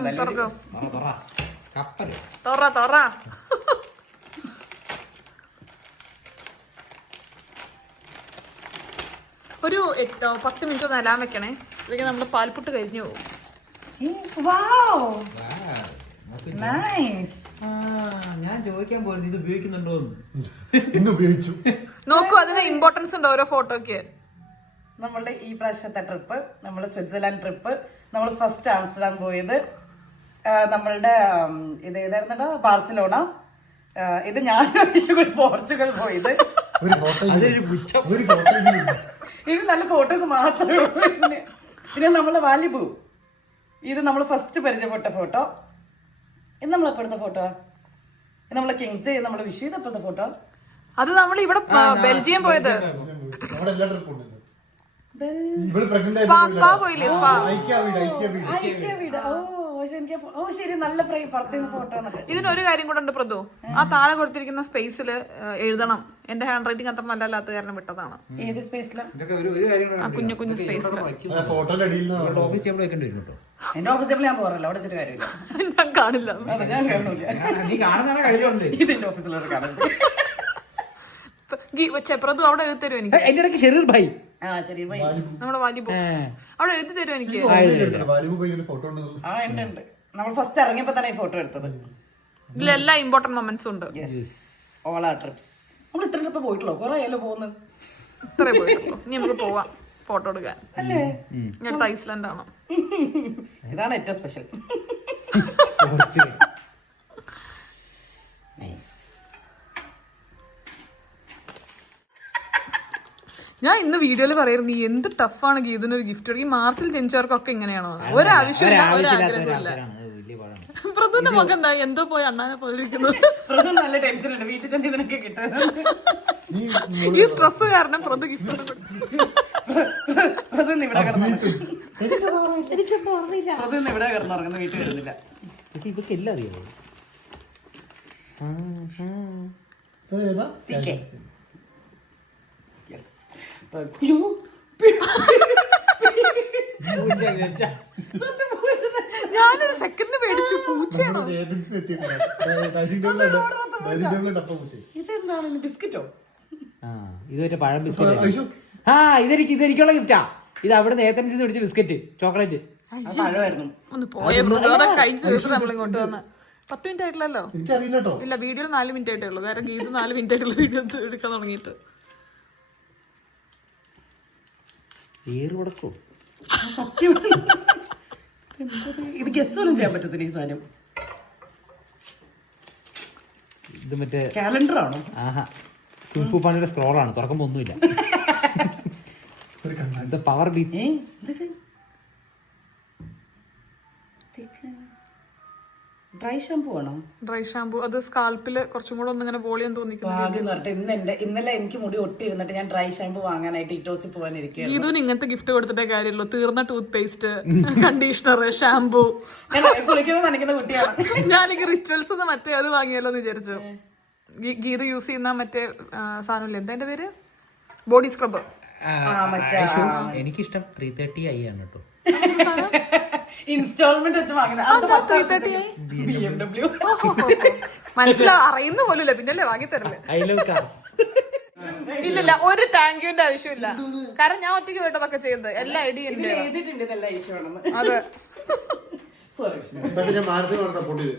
ഒരു 10 മിനിറ്റ് ഒന്ന് അലാം വെക്കണേ, അല്ലെങ്കിൽ നമ്മുടെ പാൽപുട്ട് കഴിഞ്ഞു പോകും. ഞാൻ ചോദിക്കാൻ പോയത് ഇത് ഉപയോഗിക്കുന്നുണ്ടോ? ഇന്ന് ഉപയോഗിച്ചു. നോക്കൂ, അതിന് ഇമ്പോർട്ടൻസ് ഉണ്ട് ഓരോ ഫോട്ടോയ്ക്ക്. നമ്മളുടെ ഈ പ്രാവശ്യത്തെ ട്രിപ്പ്, നമ്മൾ സ്വിറ്റ്സർലാൻഡ് ട്രിപ്പ്, നമ്മൾ ഫസ്റ്റ് ആംസ്റ്റർഡാം പോയത്, നമ്മളുടെ ഇത് ഏതായിരുന്നോ ബാർസലോണ, ഇത് ഞാൻ പോർച്ചുഗൽ പോയത്. ഇത് നല്ല ഫോട്ടോസ് മാത്രമേ ഉള്ളൂ ഇതിന്. പിന്നെ നമ്മുടെ വാലിബു, ഇത് നമ്മൾ ഫസ്റ്റ് പരിചയപ്പെട്ട ഫോട്ടോ. ഇത് നമ്മളെപ്പോഴത്തെ ഫോട്ടോ? ഇത് നമ്മളെ കിങ്സ് ഡേ, നമ്മളെ വിഷു ചെയ്തപ്പോഴത്തെ ഫോട്ടോ. അത് നമ്മൾ ഇവിടെ ബെൽജിയം പോയത്. വീട് സ്പാ പോയില്ലേ? സ്പാ വീട്. ഓ പക്ഷെ എനിക്ക് ശരി നല്ല ഫ്രെയിം പുറത്തുനിന്ന് ഫോട്ടോ എന്നൊക്കെ. ഇതിനൊരു കാര്യം കൂടെ ഉണ്ട് പ്രതു, ആ താഴെ കൊടുത്തിരിക്കുന്ന സ്പേസിൽ എഴുതണം. എന്റെ ഹാൻഡ് റൈറ്റിംഗ് അത്ര നല്ലല്ലാത്ത കാരണം വിട്ടതാണ്. ഏത് സ്പേസിലാണ്? ഇതൊക്കെ ഒരു കാര്യം ആ കുഞ്ഞു കുഞ്ഞു സ്പേസിൽ ഫോട്ടോയുടെ അടിയിൽ ഓഫീസ് ടേബിൾ വെക്കേണ്ടി വരും കേട്ടോ. എന്റെ ഓഫീസിൽ ഞാൻ പോറല്ലോ, അവിടെ വെച്ചിട്ട് കാര്യമില്ല. ഞാൻ കാണില്ല. അതെ, ഞാൻ കാണൂല. നീ കാണുന്നതാണ് കഴിവുണ്ട്. ഇതിന്റെ ഓഫീസിലോട്ട് കാണുന്നത്. പ്രതു അവിടെ എഴുതി തരുമോ എനിക്ക്? അതിന്റെ ഇടയ്ക്ക് ഷെരീർ ഭായി. ആ ശരി ബൈ. നമ്മുടെ വാലിബോ അവിടെ എഴുതി തരുമോ എനിക്ക്? ഫോട്ടോ ഉണ്ട്. ആ ഉണ്ട്. നമ്മൾ ഫസ്റ്റ് ഇറങ്ങിയപ്പോ തന്നെ ഈ ഫോട്ടോ എടുത്തത്. ഇതിലെല്ലാ ഇമ്പോർട്ടന്റ് മൊമെന്റ്സും ഉണ്ട്. ഓൾ ആ ട്രിപ്സ്. നമ്മൾ ഇത്ര ട്രിപ്പ് പോയിട്ടുള്ളൂ, കുറെ ആയാലും പോകുന്നത്. ഇത്രേ പോയിട്ടുള്ളൂ. ഇനി നമുക്ക് പോവാം ഫോട്ടോ എടുക്കാൻ. അല്ലേ? അടുത്ത ഐസ്ലാൻഡ് ആണ്. ഇതാണ് ഏറ്റവും സ്പെഷ്യൽ. ഞാൻ ഇന്ന് വീഡിയോയിൽ പറയുന്നത് എന്ത് ടഫാണ് ഗീതിനൊരു ഗിഫ്റ്റ്. ഈ മാർച്ചിൽ ജനിച്ചവർക്കൊക്കെ ഇങ്ങനെയാണോ? ഒരാവശ്യമില്ല, ഒരാഗ്രഹമില്ല. പ്രതുവിന്റെ മകൻ എന്താ എന്തോ പോയി അണ്ണാനെ പോലിരിക്കുന്നത്. പ്രതു നല്ല ടെൻഷൻ ഉണ്ട്, വീട്ടിൽ ചെന്ന് ഇതിനൊക്കെ കിട്ടും. ഈ സ്ട്രെസ് കാരണം പ്രതു ഗിഫ്റ്റ് പ്രതു ഇവിടെ കിടന്നുറങ്ങുന്ന വീട്ടിൽ വരുന്നില്ല. ഇതൊക്കെ എല്ലാം അറിയാമോ? CK. ഞാനൊരു സെക്കൻഡ് പേടിച്ചു. പൂച്ചയാണോ? ഇതെന്താണ്, ബിസ്ക്കറ്റോ? ഇത് മറ്റേ പഴം ബിസ്ക്കറ്റ്. ആ ഇതെനിക്കുള്ള ഗിഫ്റ്റാ. ഇത് അവിടെ നേരത്തെ പിടിച്ച ബിസ്ക്കറ്റ് ചോക്ലേറ്റ്. പഴമായിരുന്നു. ഒന്ന് പോയ അതാ കഴിഞ്ഞ ദിവസം നമ്മളിങ്ങോട്ട് വന്ന് 10 മിനിറ്റ് ആയിട്ടില്ലല്ലോ. എനിക്കറിയില്ലോ. ഇല്ല, വീഡിയോയിൽ 4 മിനിറ്റ് ആയിട്ടേ ഉള്ളൂ. കാരണം ഗീത് 4 മിനിറ്റ് ആയിട്ടുള്ള വീഡിയോ എടുക്കാൻ തുടങ്ങിയിട്ട്. സത്യം ഇത് ഗസ് പോലും ചെയ്യാൻ പറ്റത്തില്ല ഈ സാധനം. ഇത് മറ്റേ കാലണ്ടർ ആണോ? ആഹാ, കുംഫു പാണ്ടിയുടെ സ്ക്രോളാണ്. തുറക്കുമ്പോ ഒന്നുമില്ല. Power beat. ഡ്രൈ ഷാമ്പു ആണോ? Dry shampoo. അത് സ്കാൽപ്പില് കുറച്ചും കൂടെ ഒന്നിങ്ങനെ വോളിയം തോന്നിക്കുന്നു. ഭാഗ്യം എന്ന് പറഞ്ഞിട്ട് ഇന്നലെ എനിക്ക് മുടി ഒട്ടി ഇരുന്നിട്ട് ഞാൻ ഡ്രൈ ഷാമ്പു വാങ്ങാനായിട്ട് ഇറ്റോസിൽ പോകാനിരിക്കുകയാണ്. ഗീതുവിന് ഇങ്ങനത്തെ ഗിഫ്റ്റ് കൊടുത്തിട്ടേ കാര്യമുള്ളൂ. തീർന്ന ടൂത്ത് പേസ്റ്റ്, കണ്ടീഷണർ, ഷാമ്പു. ഞാൻ കുളിക്കുന്നത് നനയ്ക്കുന്ന കുട്ടിയാണ്. ഞാനെനിക്ക് റിച്വൽസ് മറ്റേ അത് വാങ്ങിയല്ലോ എന്ന് വിചാരിച്ചു. ഗീതു യൂസ് ചെയ്യുന്ന മറ്റേ സാധനമില്ല, എന്താ എന്റെ പേര്, ബോഡി സ്ക്രബ്. എനിക്കിഷ്ടം 330i ആണ് കേട്ടോ. ഇൻസ്റ്റാൾമെന്റ് വെച്ച് BMW. അറിയുന്ന പോലുമില്ല, പിന്നല്ലേ വാങ്ങി തരല്ലേ. ഇല്ലില്ല, ഒരു താങ്ക് യുന്റെ ആവശ്യമില്ല. കാരണം ഞാൻ ഒറ്റയ്ക്ക് കേട്ടതൊക്കെ ചെയ്യുന്നത് എല്ലാ ഐഡിയ എഴുതിയിട്ടുണ്ട് ഇതെല്ലാം ഇഷ്യൂണെന്ന്. അതെ. പക്ഷെ ഞാൻ മാനസിക സപ്പോർട്ട് ചെയ്ത്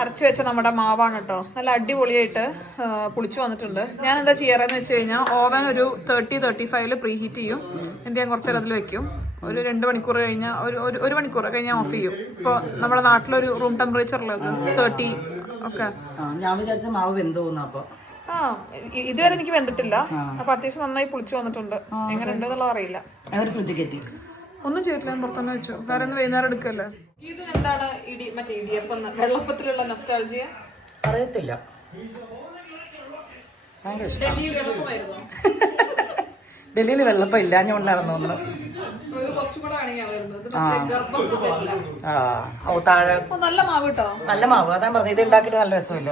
അരച്ചു വെച്ച നമ്മുടെ മാവാണ് കേട്ടോ. നല്ല അടിപൊളിയായിട്ട് പുളിച്ചു വന്നിട്ടുണ്ട്. ഞാൻ എന്താ ചെയ്യാറെന്ന് വെച്ച് കഴിഞ്ഞാൽ ഓവൻ ഒരു 30-35 പ്രീ ഹീറ്റ് ചെയ്യും. എന്നിട്ട് ഞാൻ കുറച്ച് നേരം അതിൽ വെക്കും. ഒരു 2 മണിക്കൂർ കഴിഞ്ഞാൽ ഒരു മണിക്കൂർ കഴിഞ്ഞാൽ ഓഫ് ചെയ്യും. ഇപ്പോൾ നമ്മുടെ നാട്ടിലൊരു റൂം ടെമ്പറേച്ചറിലത് 30 ഒക്കെ. ഞാൻ വിചാരിച്ച മാവ് വെന്തോന്നു. അപ്പൊ ഇതുവരെ എനിക്ക് വെന്തിട്ടില്ല. അപ്പൊ അത്യാവശ്യം നന്നായി പുളിച്ചു വന്നിട്ടുണ്ട്. എങ്ങനെ ഉണ്ടെന്നുള്ളത് അറിയില്ല. ഫ്രിഡ്ജ് കയറ്റി ഒന്നും ചെയ്തില്ല, ഞാൻ പുറത്തുനിന്ന് വെച്ചു. വേറെ ഒന്ന് വൈകുന്നേരം എടുക്കല്ലേ. ഇതിനെന്താണ് മറ്റേ ഇടിയപ്പം വെള്ളപ്പത്തിലുള്ള നൊസ്റ്റാൾജിയ? അറിയത്തില്ല. ഡൽഹിയിൽ വെള്ളപ്പം ഇല്ലാഞ്ഞുകൊണ്ടാണെന്ന് തോന്നുന്നു. താഴെ നല്ല മാവ് കേട്ടോ, നല്ല മാവ്. അതാ പറഞ്ഞത്, ഇത് ഉണ്ടാക്കിയിട്ട് നല്ല രസമില്ല.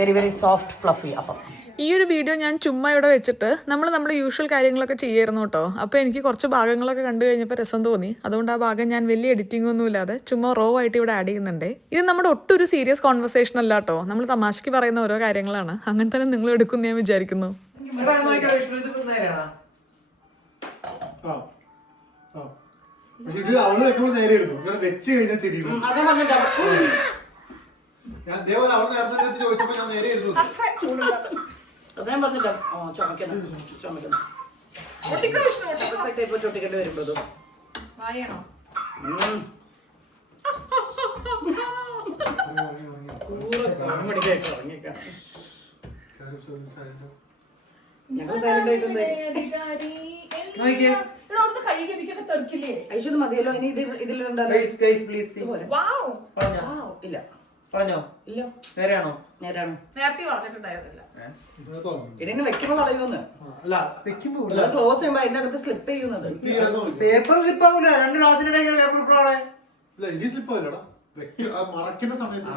വെരി വെരി സോഫ്റ്റ് ഫ്ലഫി അപ്പം. ഈ ഒരു വീഡിയോ ഞാൻ ചുമ്മാ ഇവിടെ വെച്ചിട്ട് നമ്മുടെ യൂഷ്വൽ കാര്യങ്ങളൊക്കെ ചെയ്യായിരുന്നു കേട്ടോ. അപ്പോൾ എനിക്ക് കുറച്ച് ഭാഗങ്ങളൊക്കെ കണ്ടു കഴിഞ്ഞപ്പോൾ രസം തോന്നി. അതുകൊണ്ട് ആ ഭാഗം ഞാൻ വലിയ എഡിറ്റിംഗ് ഒന്നും ഇല്ലാതെ ചുമ്മാ റോ ആയിട്ട് ഇവിടെ ആഡ് ചെയ്യുന്നുണ്ട്. ഇത് നമ്മുടെ ഒട്ടൊരു സീരിയസ് കോൺവെർസേഷൻ അല്ല കേട്ടോ. നമ്മൾ തമാശയ്ക്ക് പറയുന്ന ഓരോ കാര്യങ്ങളാണ്. അങ്ങനെ തന്നെ നിങ്ങൾ എടുക്കും ഞാൻ വിചാരിക്കുന്നു. ഇത് അവള് വെക്കുമ്പോൾ നേരെ എടുക്കും. ഇങ്ങനെ വെച്ച് കഴിഞ്ഞാൽ തിരിയുന്നു. ഞാൻ ഇതേപോലെ അവൾ നേരത്തെ ചോദിച്ചപ്പോ ഞാൻ നേരെ എടുത്തു. അതേ പറഞ്ഞില്ല. ചൊട്ടിക്കേണ്ടി വരുമ്പോ ഐശ്വര്യ മതിയല്ലോ. ഇനി ഇതിലുണ്ടല്ലോ. ഇല്ല പറഞ്ഞോ? ഇല്ല, നേരെയാണോ? നേരാണ്. നേരത്തെ പറഞ്ഞിട്ടുണ്ടായിരുന്നില്ല. ഇടിനെ വെക്കുമ്പോ കളയുമെന്ന്. അല്ല വെക്കുമ്പോ ക്ലോസ് ചെയ്യുമ്പോ അതിന്റെ അകത്ത് സ്ലിപ്പ് ചെയ്യുന്നത്. പേപ്പർ സ്ലിപ്പ് ആവൂല. 2 ക്ലാസ്സിനിടെ പേപ്പർ സ്ലിപ്പ് ആവണേ. ഇല്ല ഇനി സ്ലിപ്പ് ആവില്ലടാ. മറക്കുന്ന സമയത്ത്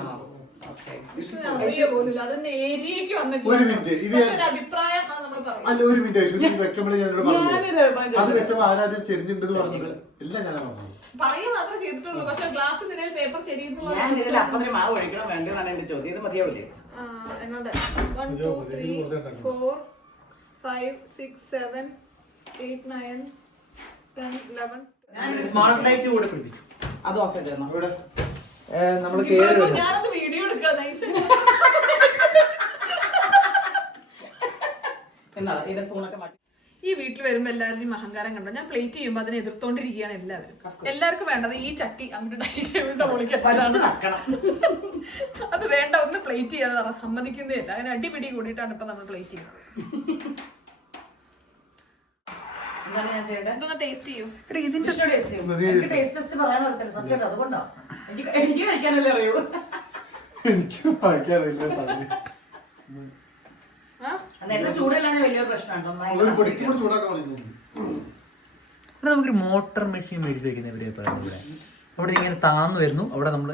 പോകുന്നില്ല, അതിന്റെ ഏരിയക്ക് ഒരു മിനിറ്റ് ഇത് അഭിപ്രായം നമ്മൾ പറയും. അല്ല ഒരു മിനിറ്റ് വെക്കുമ്പോൾ ഞാനോട് പറഞ്ഞു അത് വെച്ചപ്പോ ആരാദ്യം ചെരിഞ്ഞിട്ടുണ്ടെന്ന് പറഞ്ഞത് എല്ലാം ഞാനാണ് പറഞ്ഞത്. പറയുക മാത്രമേ ചെയ്തിട്ടുള്ളൂ, പക്ഷെ ഗ്ലാസ് നിന്നെ പേപ്പർ ചെരിയിട്ടുള്ള ഞാൻ ഇതിൽ അപ്പത്തിന് മാവ് ഒഴിക്കണം വേണ്ടതാണ് എന്റെ ചോദ്യം. ഇത് മതിയാവില്ലേ? എന്നോട് 1 2 3 4 5 6 7 8 9 10 11 സ്മാർട്ട് ലൈറ്റ് കൂടെ പിടിപ്പിച്ചു. അത് ഓഫ് ചെയ്തോ. ഇവിടെ നമ്മള് ഞാനത് വീഡിയോ എടുക്കുക എന്നാ ഇതിന്റെ സ്പൂണൊക്കെ മാറ്റി. ഈ വീട്ടിൽ വരുമ്പോ എല്ലാവരുടെയും അഹങ്കാരം കണ്ടോ. ഞാൻ പ്ലേറ്റ് ചെയ്യുമ്പോ അതിനെ എതിർത്തോണ്ടിരിക്കുകയാണ് എല്ലാവരും. എല്ലാവർക്കും വേണ്ടത് ഈ ചട്ടി അങ്ങോട്ട് ഡൈനിങ് ടേബിളിന്റെ മുകളിൽ നടക്കണം. അത് വേണ്ട, ഒന്ന് പ്ലേറ്റ് ചെയ്യാതെ പറഞ്ഞാൽ സമ്മതിക്കുന്നേ ഇല്ല. അങ്ങനെ അടിപിടി കൂടിയിട്ടാണ് ഇപ്പൊ നമ്മൾ പ്ലേറ്റ് ചെയ്യുന്നത്. എന്താണ് ഞാൻ ചെയ്യേണ്ടത്? ഇതൊന്ന് ടേസ്റ്റ് ചെയ്യൂ. ഇതിന്റെ എനിക്ക് ടേസ്റ്റ് ടെസ്റ്റ് പറയാൻ അറിയത്തില്ല സത്യം. അതുകൊണ്ടാ എനിക്ക് കഴിക്കാനല്ലേ അറിയൂ. എനിക്ക് വായിക്കാറില്ല സാധനം. എന്നെ ചൂടില്ലാതെ വലിയ പ്രശ്നമാണ്. ഒരു പൊടിക്ക് കൂടെ ചൂടാക്കാൻ വിളിക്കുന്നു. ഇവിടെ നമുക്കൊരു മോട്ടർ മെഷീൻ മേടിച്ച് വെക്കുന്ന എവിടെയാണ് പറയുന്നത്? ഇവിടെ അവിടെ ഇങ്ങനെ താന്നു വരുന്നു. അവിടെ നമ്മൾ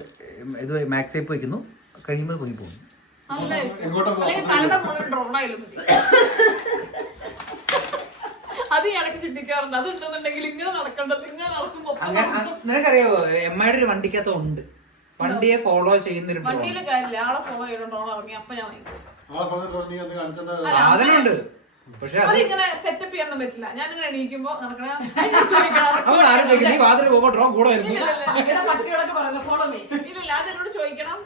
ഇത് മാക്സ് ടേപ്പ് വെക്കുന്നു. കഴിയുമ്പോൾ പൊങ്ങി പോകുന്നു. എങ്ങോട്ടാ അത് ഇടയ്ക്ക് ചിന്തിക്കാറുണ്ട്. അതുണ്ടെന്നുണ്ടെങ്കിൽ ഇങ്ങനെ നടക്കണ്ടത്, ഇങ്ങനെ നടക്കുമ്പോ നിനക്കറിയാവോ എമ്മയുടെ ഒരു വണ്ടിക്കകത്ത് ഉണ്ട്. വണ്ടിയെ ഫോളോ ചെയ്യുന്നൊരു വണ്ടിയിലെ കാര്യമില്ല, ആളെ ഫോളോ ചെയ്തോണ്ടോ ഇറങ്ങി അപ്പൊ ഞാൻ സാധനമുണ്ട്. പക്ഷെ അതിങ്ങനെ സെറ്റപ്പ് ചെയ്യാനൊന്നും പറ്റില്ല. ഞാനിങ്ങനെ എണീക്കുമ്പോ നടക്കണ പട്ടിയോടൊക്കെ പറയുന്നത് ഫോളോ മീ. ഇല്ല അതെന്നോട് ചോദിക്കണം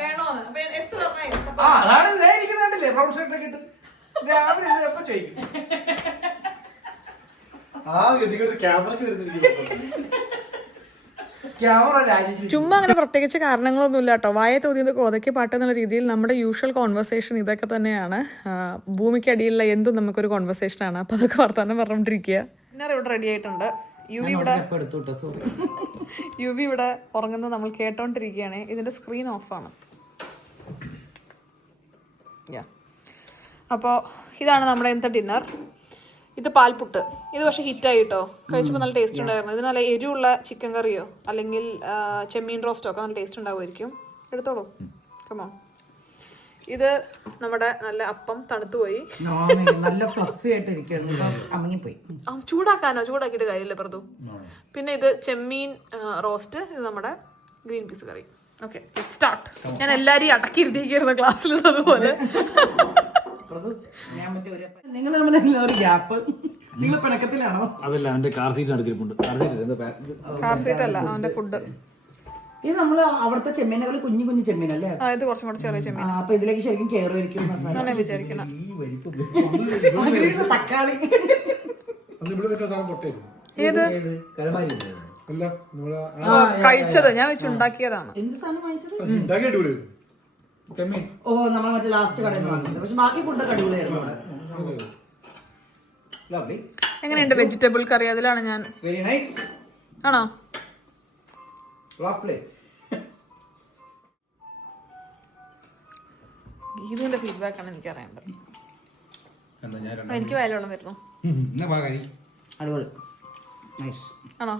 വേണോന്ന്. അപ്പൊ എസ് പറഞ്ഞ അതാണ് ഇരിക്കുന്നുണ്ടല്ലേ ബ്രൗൺ ഷർട്ടൊക്കെ ഇട്ട് രാവിലെ എപ്പോ ചോദിക്കും. ആ ഗതികേട് ക്യാമറക്ക് വരുന്നില്ല. ചുമ്മാ അങ്ങനെ പ്രത്യേകിച്ച് കാരണങ്ങളൊന്നും ഇല്ല കേട്ടോ. വായ തോന്നിയത് കോതയ്ക്ക് പാട്ട് എന്നുള്ള രീതിയിൽ നമ്മുടെ യൂഷ്വൽ കോൺവെർസേഷൻ ഇതൊക്കെ തന്നെയാണ്. ഭൂമിക്കടിയിലുള്ള എന്തും നമുക്കൊരു കോൺവെർസേഷനാണ്. അപ്പോൾ അതൊക്കെ വർത്തമാനം പറഞ്ഞുകൊണ്ടിരിക്കുക. ഡിന്നർ ഇവിടെ റെഡി ആയിട്ടുണ്ട്. യുവി ഇവിടെ ഉറങ്ങുന്നത് നമ്മൾ കേട്ടോണ്ടിരിക്കുകയാണ്. ഇതിന്റെ സ്ക്രീൻ ഓഫാണ്. അപ്പോൾ ഇതാണ് നമ്മുടെ ഇന്നത്തെ ഡിന്നർ. ഇത് പാൽപുട്ട്. ഇത് പക്ഷെ ഹിറ്റായി കേട്ടോ. കഴിച്ചപ്പോൾ നല്ല ടേസ്റ്റ് ഉണ്ടായിരുന്നു. ഇത് നല്ല എരിവുള്ള ചിക്കൻ കറിയോ അല്ലെങ്കിൽ ചെമ്മീൻ റോസ്റ്റോ ഒക്കെ നല്ല ടേസ്റ്റ് ഉണ്ടാവുമായിരിക്കും. എടുത്തോളൂ. കമോൺ. ഇത് നമ്മുടെ നല്ല അപ്പം തണുത്തുപോയി. നല്ല ഫ്ലഫി ആയിട്ട് അമങ്ങിപ്പോയി. ചൂടാക്കിയിട്ട് കാര്യമില്ല പ്രതു. പിന്നെ ഇത് ചെമ്മീൻ റോസ്റ്റ്. ഇത് നമ്മുടെ green peas curry. Okay start. ഞാൻ എല്ലാരെയും അടക്കിയിരുത്തിയിരിക്കുന്ന ക്ലാസ്സിലുള്ളത് പോലെ. നിങ്ങൾ തമ്മിൽ ഒരു ഗ്യാപ്പ്. നിങ്ങൾ പിണക്കത്തിലാണോ? അതല്ല അവന്റെ കാർ സീറ്റ് നടക്കിരിപ്പുണ്ട്. കാർ സീറ്റ് അല്ല, അവന്റെ ഫുഡ്. ഇത് നമ്മള് അവിടുത്തെ ചെമ്മീനുകൾ കുഞ്ഞു കുഞ്ഞു ചെമ്മീനല്ലേ? ഇത് കുറച്ചും കൂടെ ചെറിയ ചെമ്മീൻ. അപ്പൊ ഇതിലേക്ക് ശരിക്കും കയറുമായിരിക്കും മസാല. വിചാരിക്കണം. തക്കാളി ഏത് കഴിച്ചത് ഞാൻ വെച്ചുണ്ടാക്കിയതാണ്. എന്ത് സാധനം വാങ്ങിച്ചത്? ഉണ്ടാക്കിയിട്ട് ഓ നമ്മൾ മറ്റേ ലാസ്റ്റ് കടയിൽ നിന്ന് വാങ്ങിയത്. പക്ഷെ ബാക്കി ഫുഡൊക്കെ അടിപൊളിയായിരുന്നു അവിടെ. എങ്ങനെയുണ്ട് വെജിറ്റബിൾ കറി? അതിലാണ് ഞാൻ. Very nice. ആണോ? ഗീതുവിന്റെ ഫീഡ്ബാക്ക് ആണ് എനിക്ക് അറിയേണ്ടത്. എനിക്ക് വയലോളം വരുന്നു. അടിപൊളി. നൈസ്. ആണോ?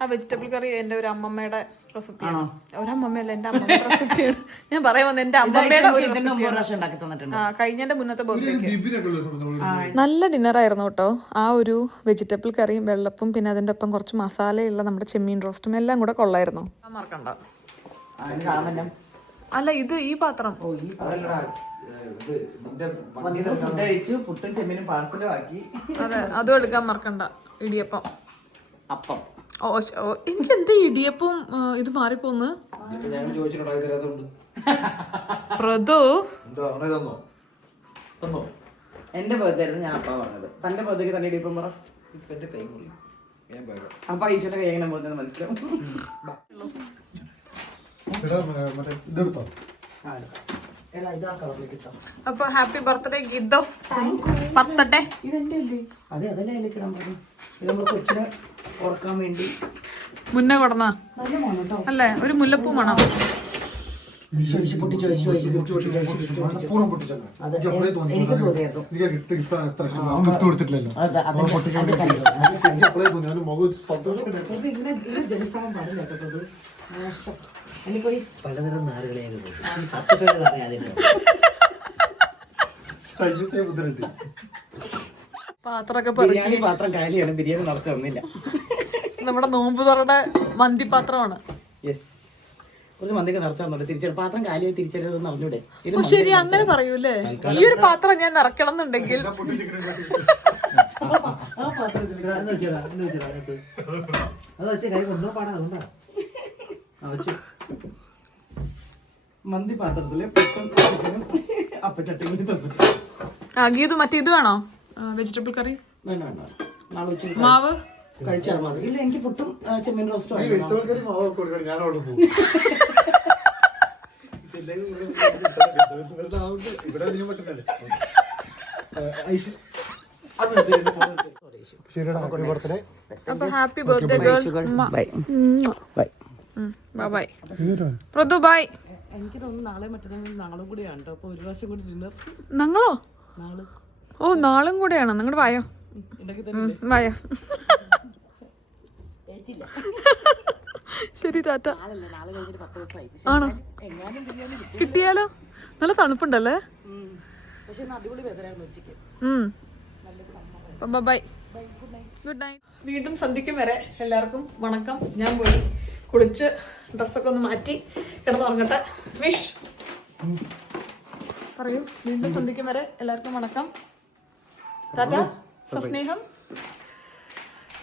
ആ വെജിറ്റബിൾ കറി എന്റെ ഒരു അമ്മമ്മയുടെ റെസിപ്പിയാണ്. ഒരമ്മമ്മയല്ല, എന്റെ അമ്മമ്മയുടെ റെസിപ്പിയാണ്. ഞാൻ പറയാൻ വന്നത് എന്റെ അമ്മമ്മയുടെ ഒരു റെസിപ്പിയാണ്. കഴിഞ്ഞ മുന്നത്തെ ബർത്ത്ഡേക്ക് നല്ല ഡിന്നറായിരുന്നു കേട്ടോ. ആ ഒരു വെജിറ്റബിൾ കറിയും വെള്ളപ്പും പിന്നെ അതിന്റെ ഒപ്പം കുറച്ച് മസാലയുള്ള നമ്മുടെ ചെമ്മീൻ റോസ്റ്റും എല്ലാം കൂടെ കൊള്ളായിരുന്നു. മറക്കണ്ട. അല്ല ഇത് ഈ പാത്രം. പുട്ടും ചെമ്മീനും പാർസലും ആക്കി. അതെ, അതും എടുക്കാൻ മറക്കണ്ട. ഇടിയപ്പം അപ്പം. ഓ എനിക്ക് എന്താ ഇടിയപ്പം ഇത് മാറിപ്പോന്ന്. പ്രതു എന്റെ ബർത്ത്ഡേ ഞാൻ അപ്പ പറഞ്ഞത്. തന്റെ ബർത്ത്ഡേക്ക് തന്നെ ഇടിയപ്പം പറ. അപ്പൊ ഈശ്വരന്റെ കൈ എങ്ങനെ പോകുന്നത് മനസ്സിലാവും. അപ്പൊ ഹാപ്പി ബർത്ത്ഡേ ഗീതോ. ബർത്ത്ഡേ ഇതെന്റെ അല്ലേ? അതെ അതല്ലേ അതിലേക്കിടാൻ പറഞ്ഞു. ഇത് നമ്മൾ കൊച്ചിനെ ഓർക്കാൻ വേണ്ടി മുന്നേ കൊടുന്ന നല്ല മോനോ അല്ലേ? ഒരു മുല്ലപ്പൂ വേണം. പൂർണ്ണം പൊട്ടിച്ചത് എനിക്ക് അപ്പോഴേ തോന്നി എനിക്ക് ഗിഫ്റ്റ് എത്ര ഇഷ്ടം അവൻ ഗിഫ്റ്റ് കൊടുത്തിട്ടില്ലല്ലോ അവൻ പൊട്ടിക്കാൻ എനിക്ക് അപ്പോഴേ തോന്നി അവന് മുഖം സന്തോഷം പലതരം നാറുകളെ ബുദ്ധിമുട്ട് പാത്രമൊക്കെ ബിരിയാണി പാത്രം കാലിയാണ്, ബിരിയാണി നിറച്ച് തന്നില്ല. നമ്മുടെ നോമ്പ് തുറയുടെ മന്തിപാത്രമാണ്. യെസ്, കുറച്ച് മന്തിയൊക്കെ നിറച്ചാൽ തിരിച്ചു പാത്രം കാലിയായി തിരിച്ചറിയതെന്ന് അറിഞ്ഞൂടെ? ഇത് ശരി, അങ്ങനെ പറയൂലേ? ഈ ഒരു പാത്രം ഞാൻ നിറക്കണം എന്നുണ്ടെങ്കിൽ ആ പാത്രത്തിൽ മന്തി പാത്രത്തില് അപ്പച്ചട്ടി തന്നിട്ട്. ഇത് മറ്റേ ഇത് വേണോ? വെജിറ്റബിൾ കറി വേണ്ട വേണ്ട, നാളെ ഉച്ച മാവ് കഴിച്ചാൽ മതി. ഇല്ല, എനിക്ക് പുട്ടും ചെമ്മീൻ റോസ്റ്റും വെജിറ്റബിൾ കറി മാവ് കൊടുക്കണം, ഞാൻ അവിടെ പോകും. ഇവിടെ അധികം പറ്റുന്നല്ലേ. അപ്പൊ happy birthday girl. Bye Prathu, bye. എനിക്ക് തോന്നുന്നു നാളെ മറ്റന്നാൾ നാളും കൂടിയാണ് കേട്ടോ. അപ്പൊ ഒരു പ്രാവശ്യം കൂടി ഡിന്നർ ഞങ്ങളോ? നാള് ഓ, നാളും കൂടെയാണോ? നിങ്ങോട്ട് വായോ, വായോ. ശരി, ടാറ്റ. ആണോ? കിട്ടിയാലോ? നല്ല തണുപ്പുണ്ടല്ലേ? അടിപൊളി വെതറായിരുന്നു ഉച്ചയ്ക്ക്. Bye, good night. വീണ്ടും സന്ധിക്കും വരെ എല്ലാവർക്കും വണക്കം. ഞാൻ പോയി കുളിച്ച് ഡ്രസ്സൊക്കെ ഒന്ന് മാറ്റി കിടന്നുറങ്ങട്ടെ. വിഷ് പറയൂ. വീണ്ടും സന്ധിക്കും വരെ എല്ലാവർക്കും വണക്കം. ടാറ്റ, സസ്നേഹം,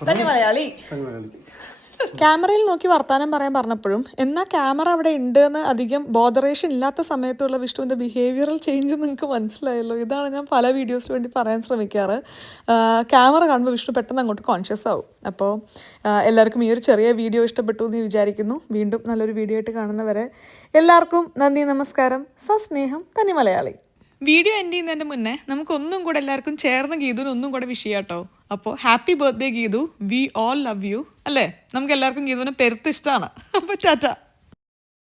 തന്നെ മലയാളി. ക്യാമറയിൽ നോക്കി വർത്താനം പറയാൻ പറഞ്ഞപ്പോഴും എന്നാൽ ക്യാമറ അവിടെ ഉണ്ട് എന്ന് അധികം ബോധറേഷൻ ഇല്ലാത്ത സമയത്തുള്ള വിഷ്ണുവിൻ്റെ ബിഹേവിയറൽ ചേഞ്ച് നിങ്ങൾക്ക് മനസ്സിലായല്ലോ. ഇതാണ് ഞാൻ പല വീഡിയോസിന് വേണ്ടി പറയാൻ ശ്രമിക്കാറ്. ക്യാമറ കാണുമ്പോൾ വിഷ്ണു പെട്ടെന്ന് അങ്ങോട്ട് കോൺഷ്യസ് ആവും. അപ്പോൾ എല്ലാവർക്കും ഈ ഒരു ചെറിയ വീഡിയോ ഇഷ്ടപ്പെട്ടു എന്ന് വിചാരിക്കുന്നു. വീണ്ടും നല്ലൊരു വീഡിയോ ആയിട്ട് കാണുന്നവരെ എല്ലാവർക്കും നന്ദി, നമസ്കാരം, സസ്നേഹം, തനി മലയാളി. വീഡിയോ എൻഡ് ചെയ്യുന്നതിൻ്റെ മുന്നേ നമുക്കൊന്നും കൂടെ എല്ലാവർക്കും ചേർന്ന് ഗീതുവിന് ഒന്നും കൂടെ വിഷ് ചെയ്യാം കേട്ടോ. അപ്പോൾ happy birthday Geethu, we all love you. അല്ലേ? നമുക്ക് എല്ലാവർക്കും ഗീതുവിനെ പെരുത്ത് ഇഷ്ടമാണ്. അപ്പോൾ ടാറ്റ.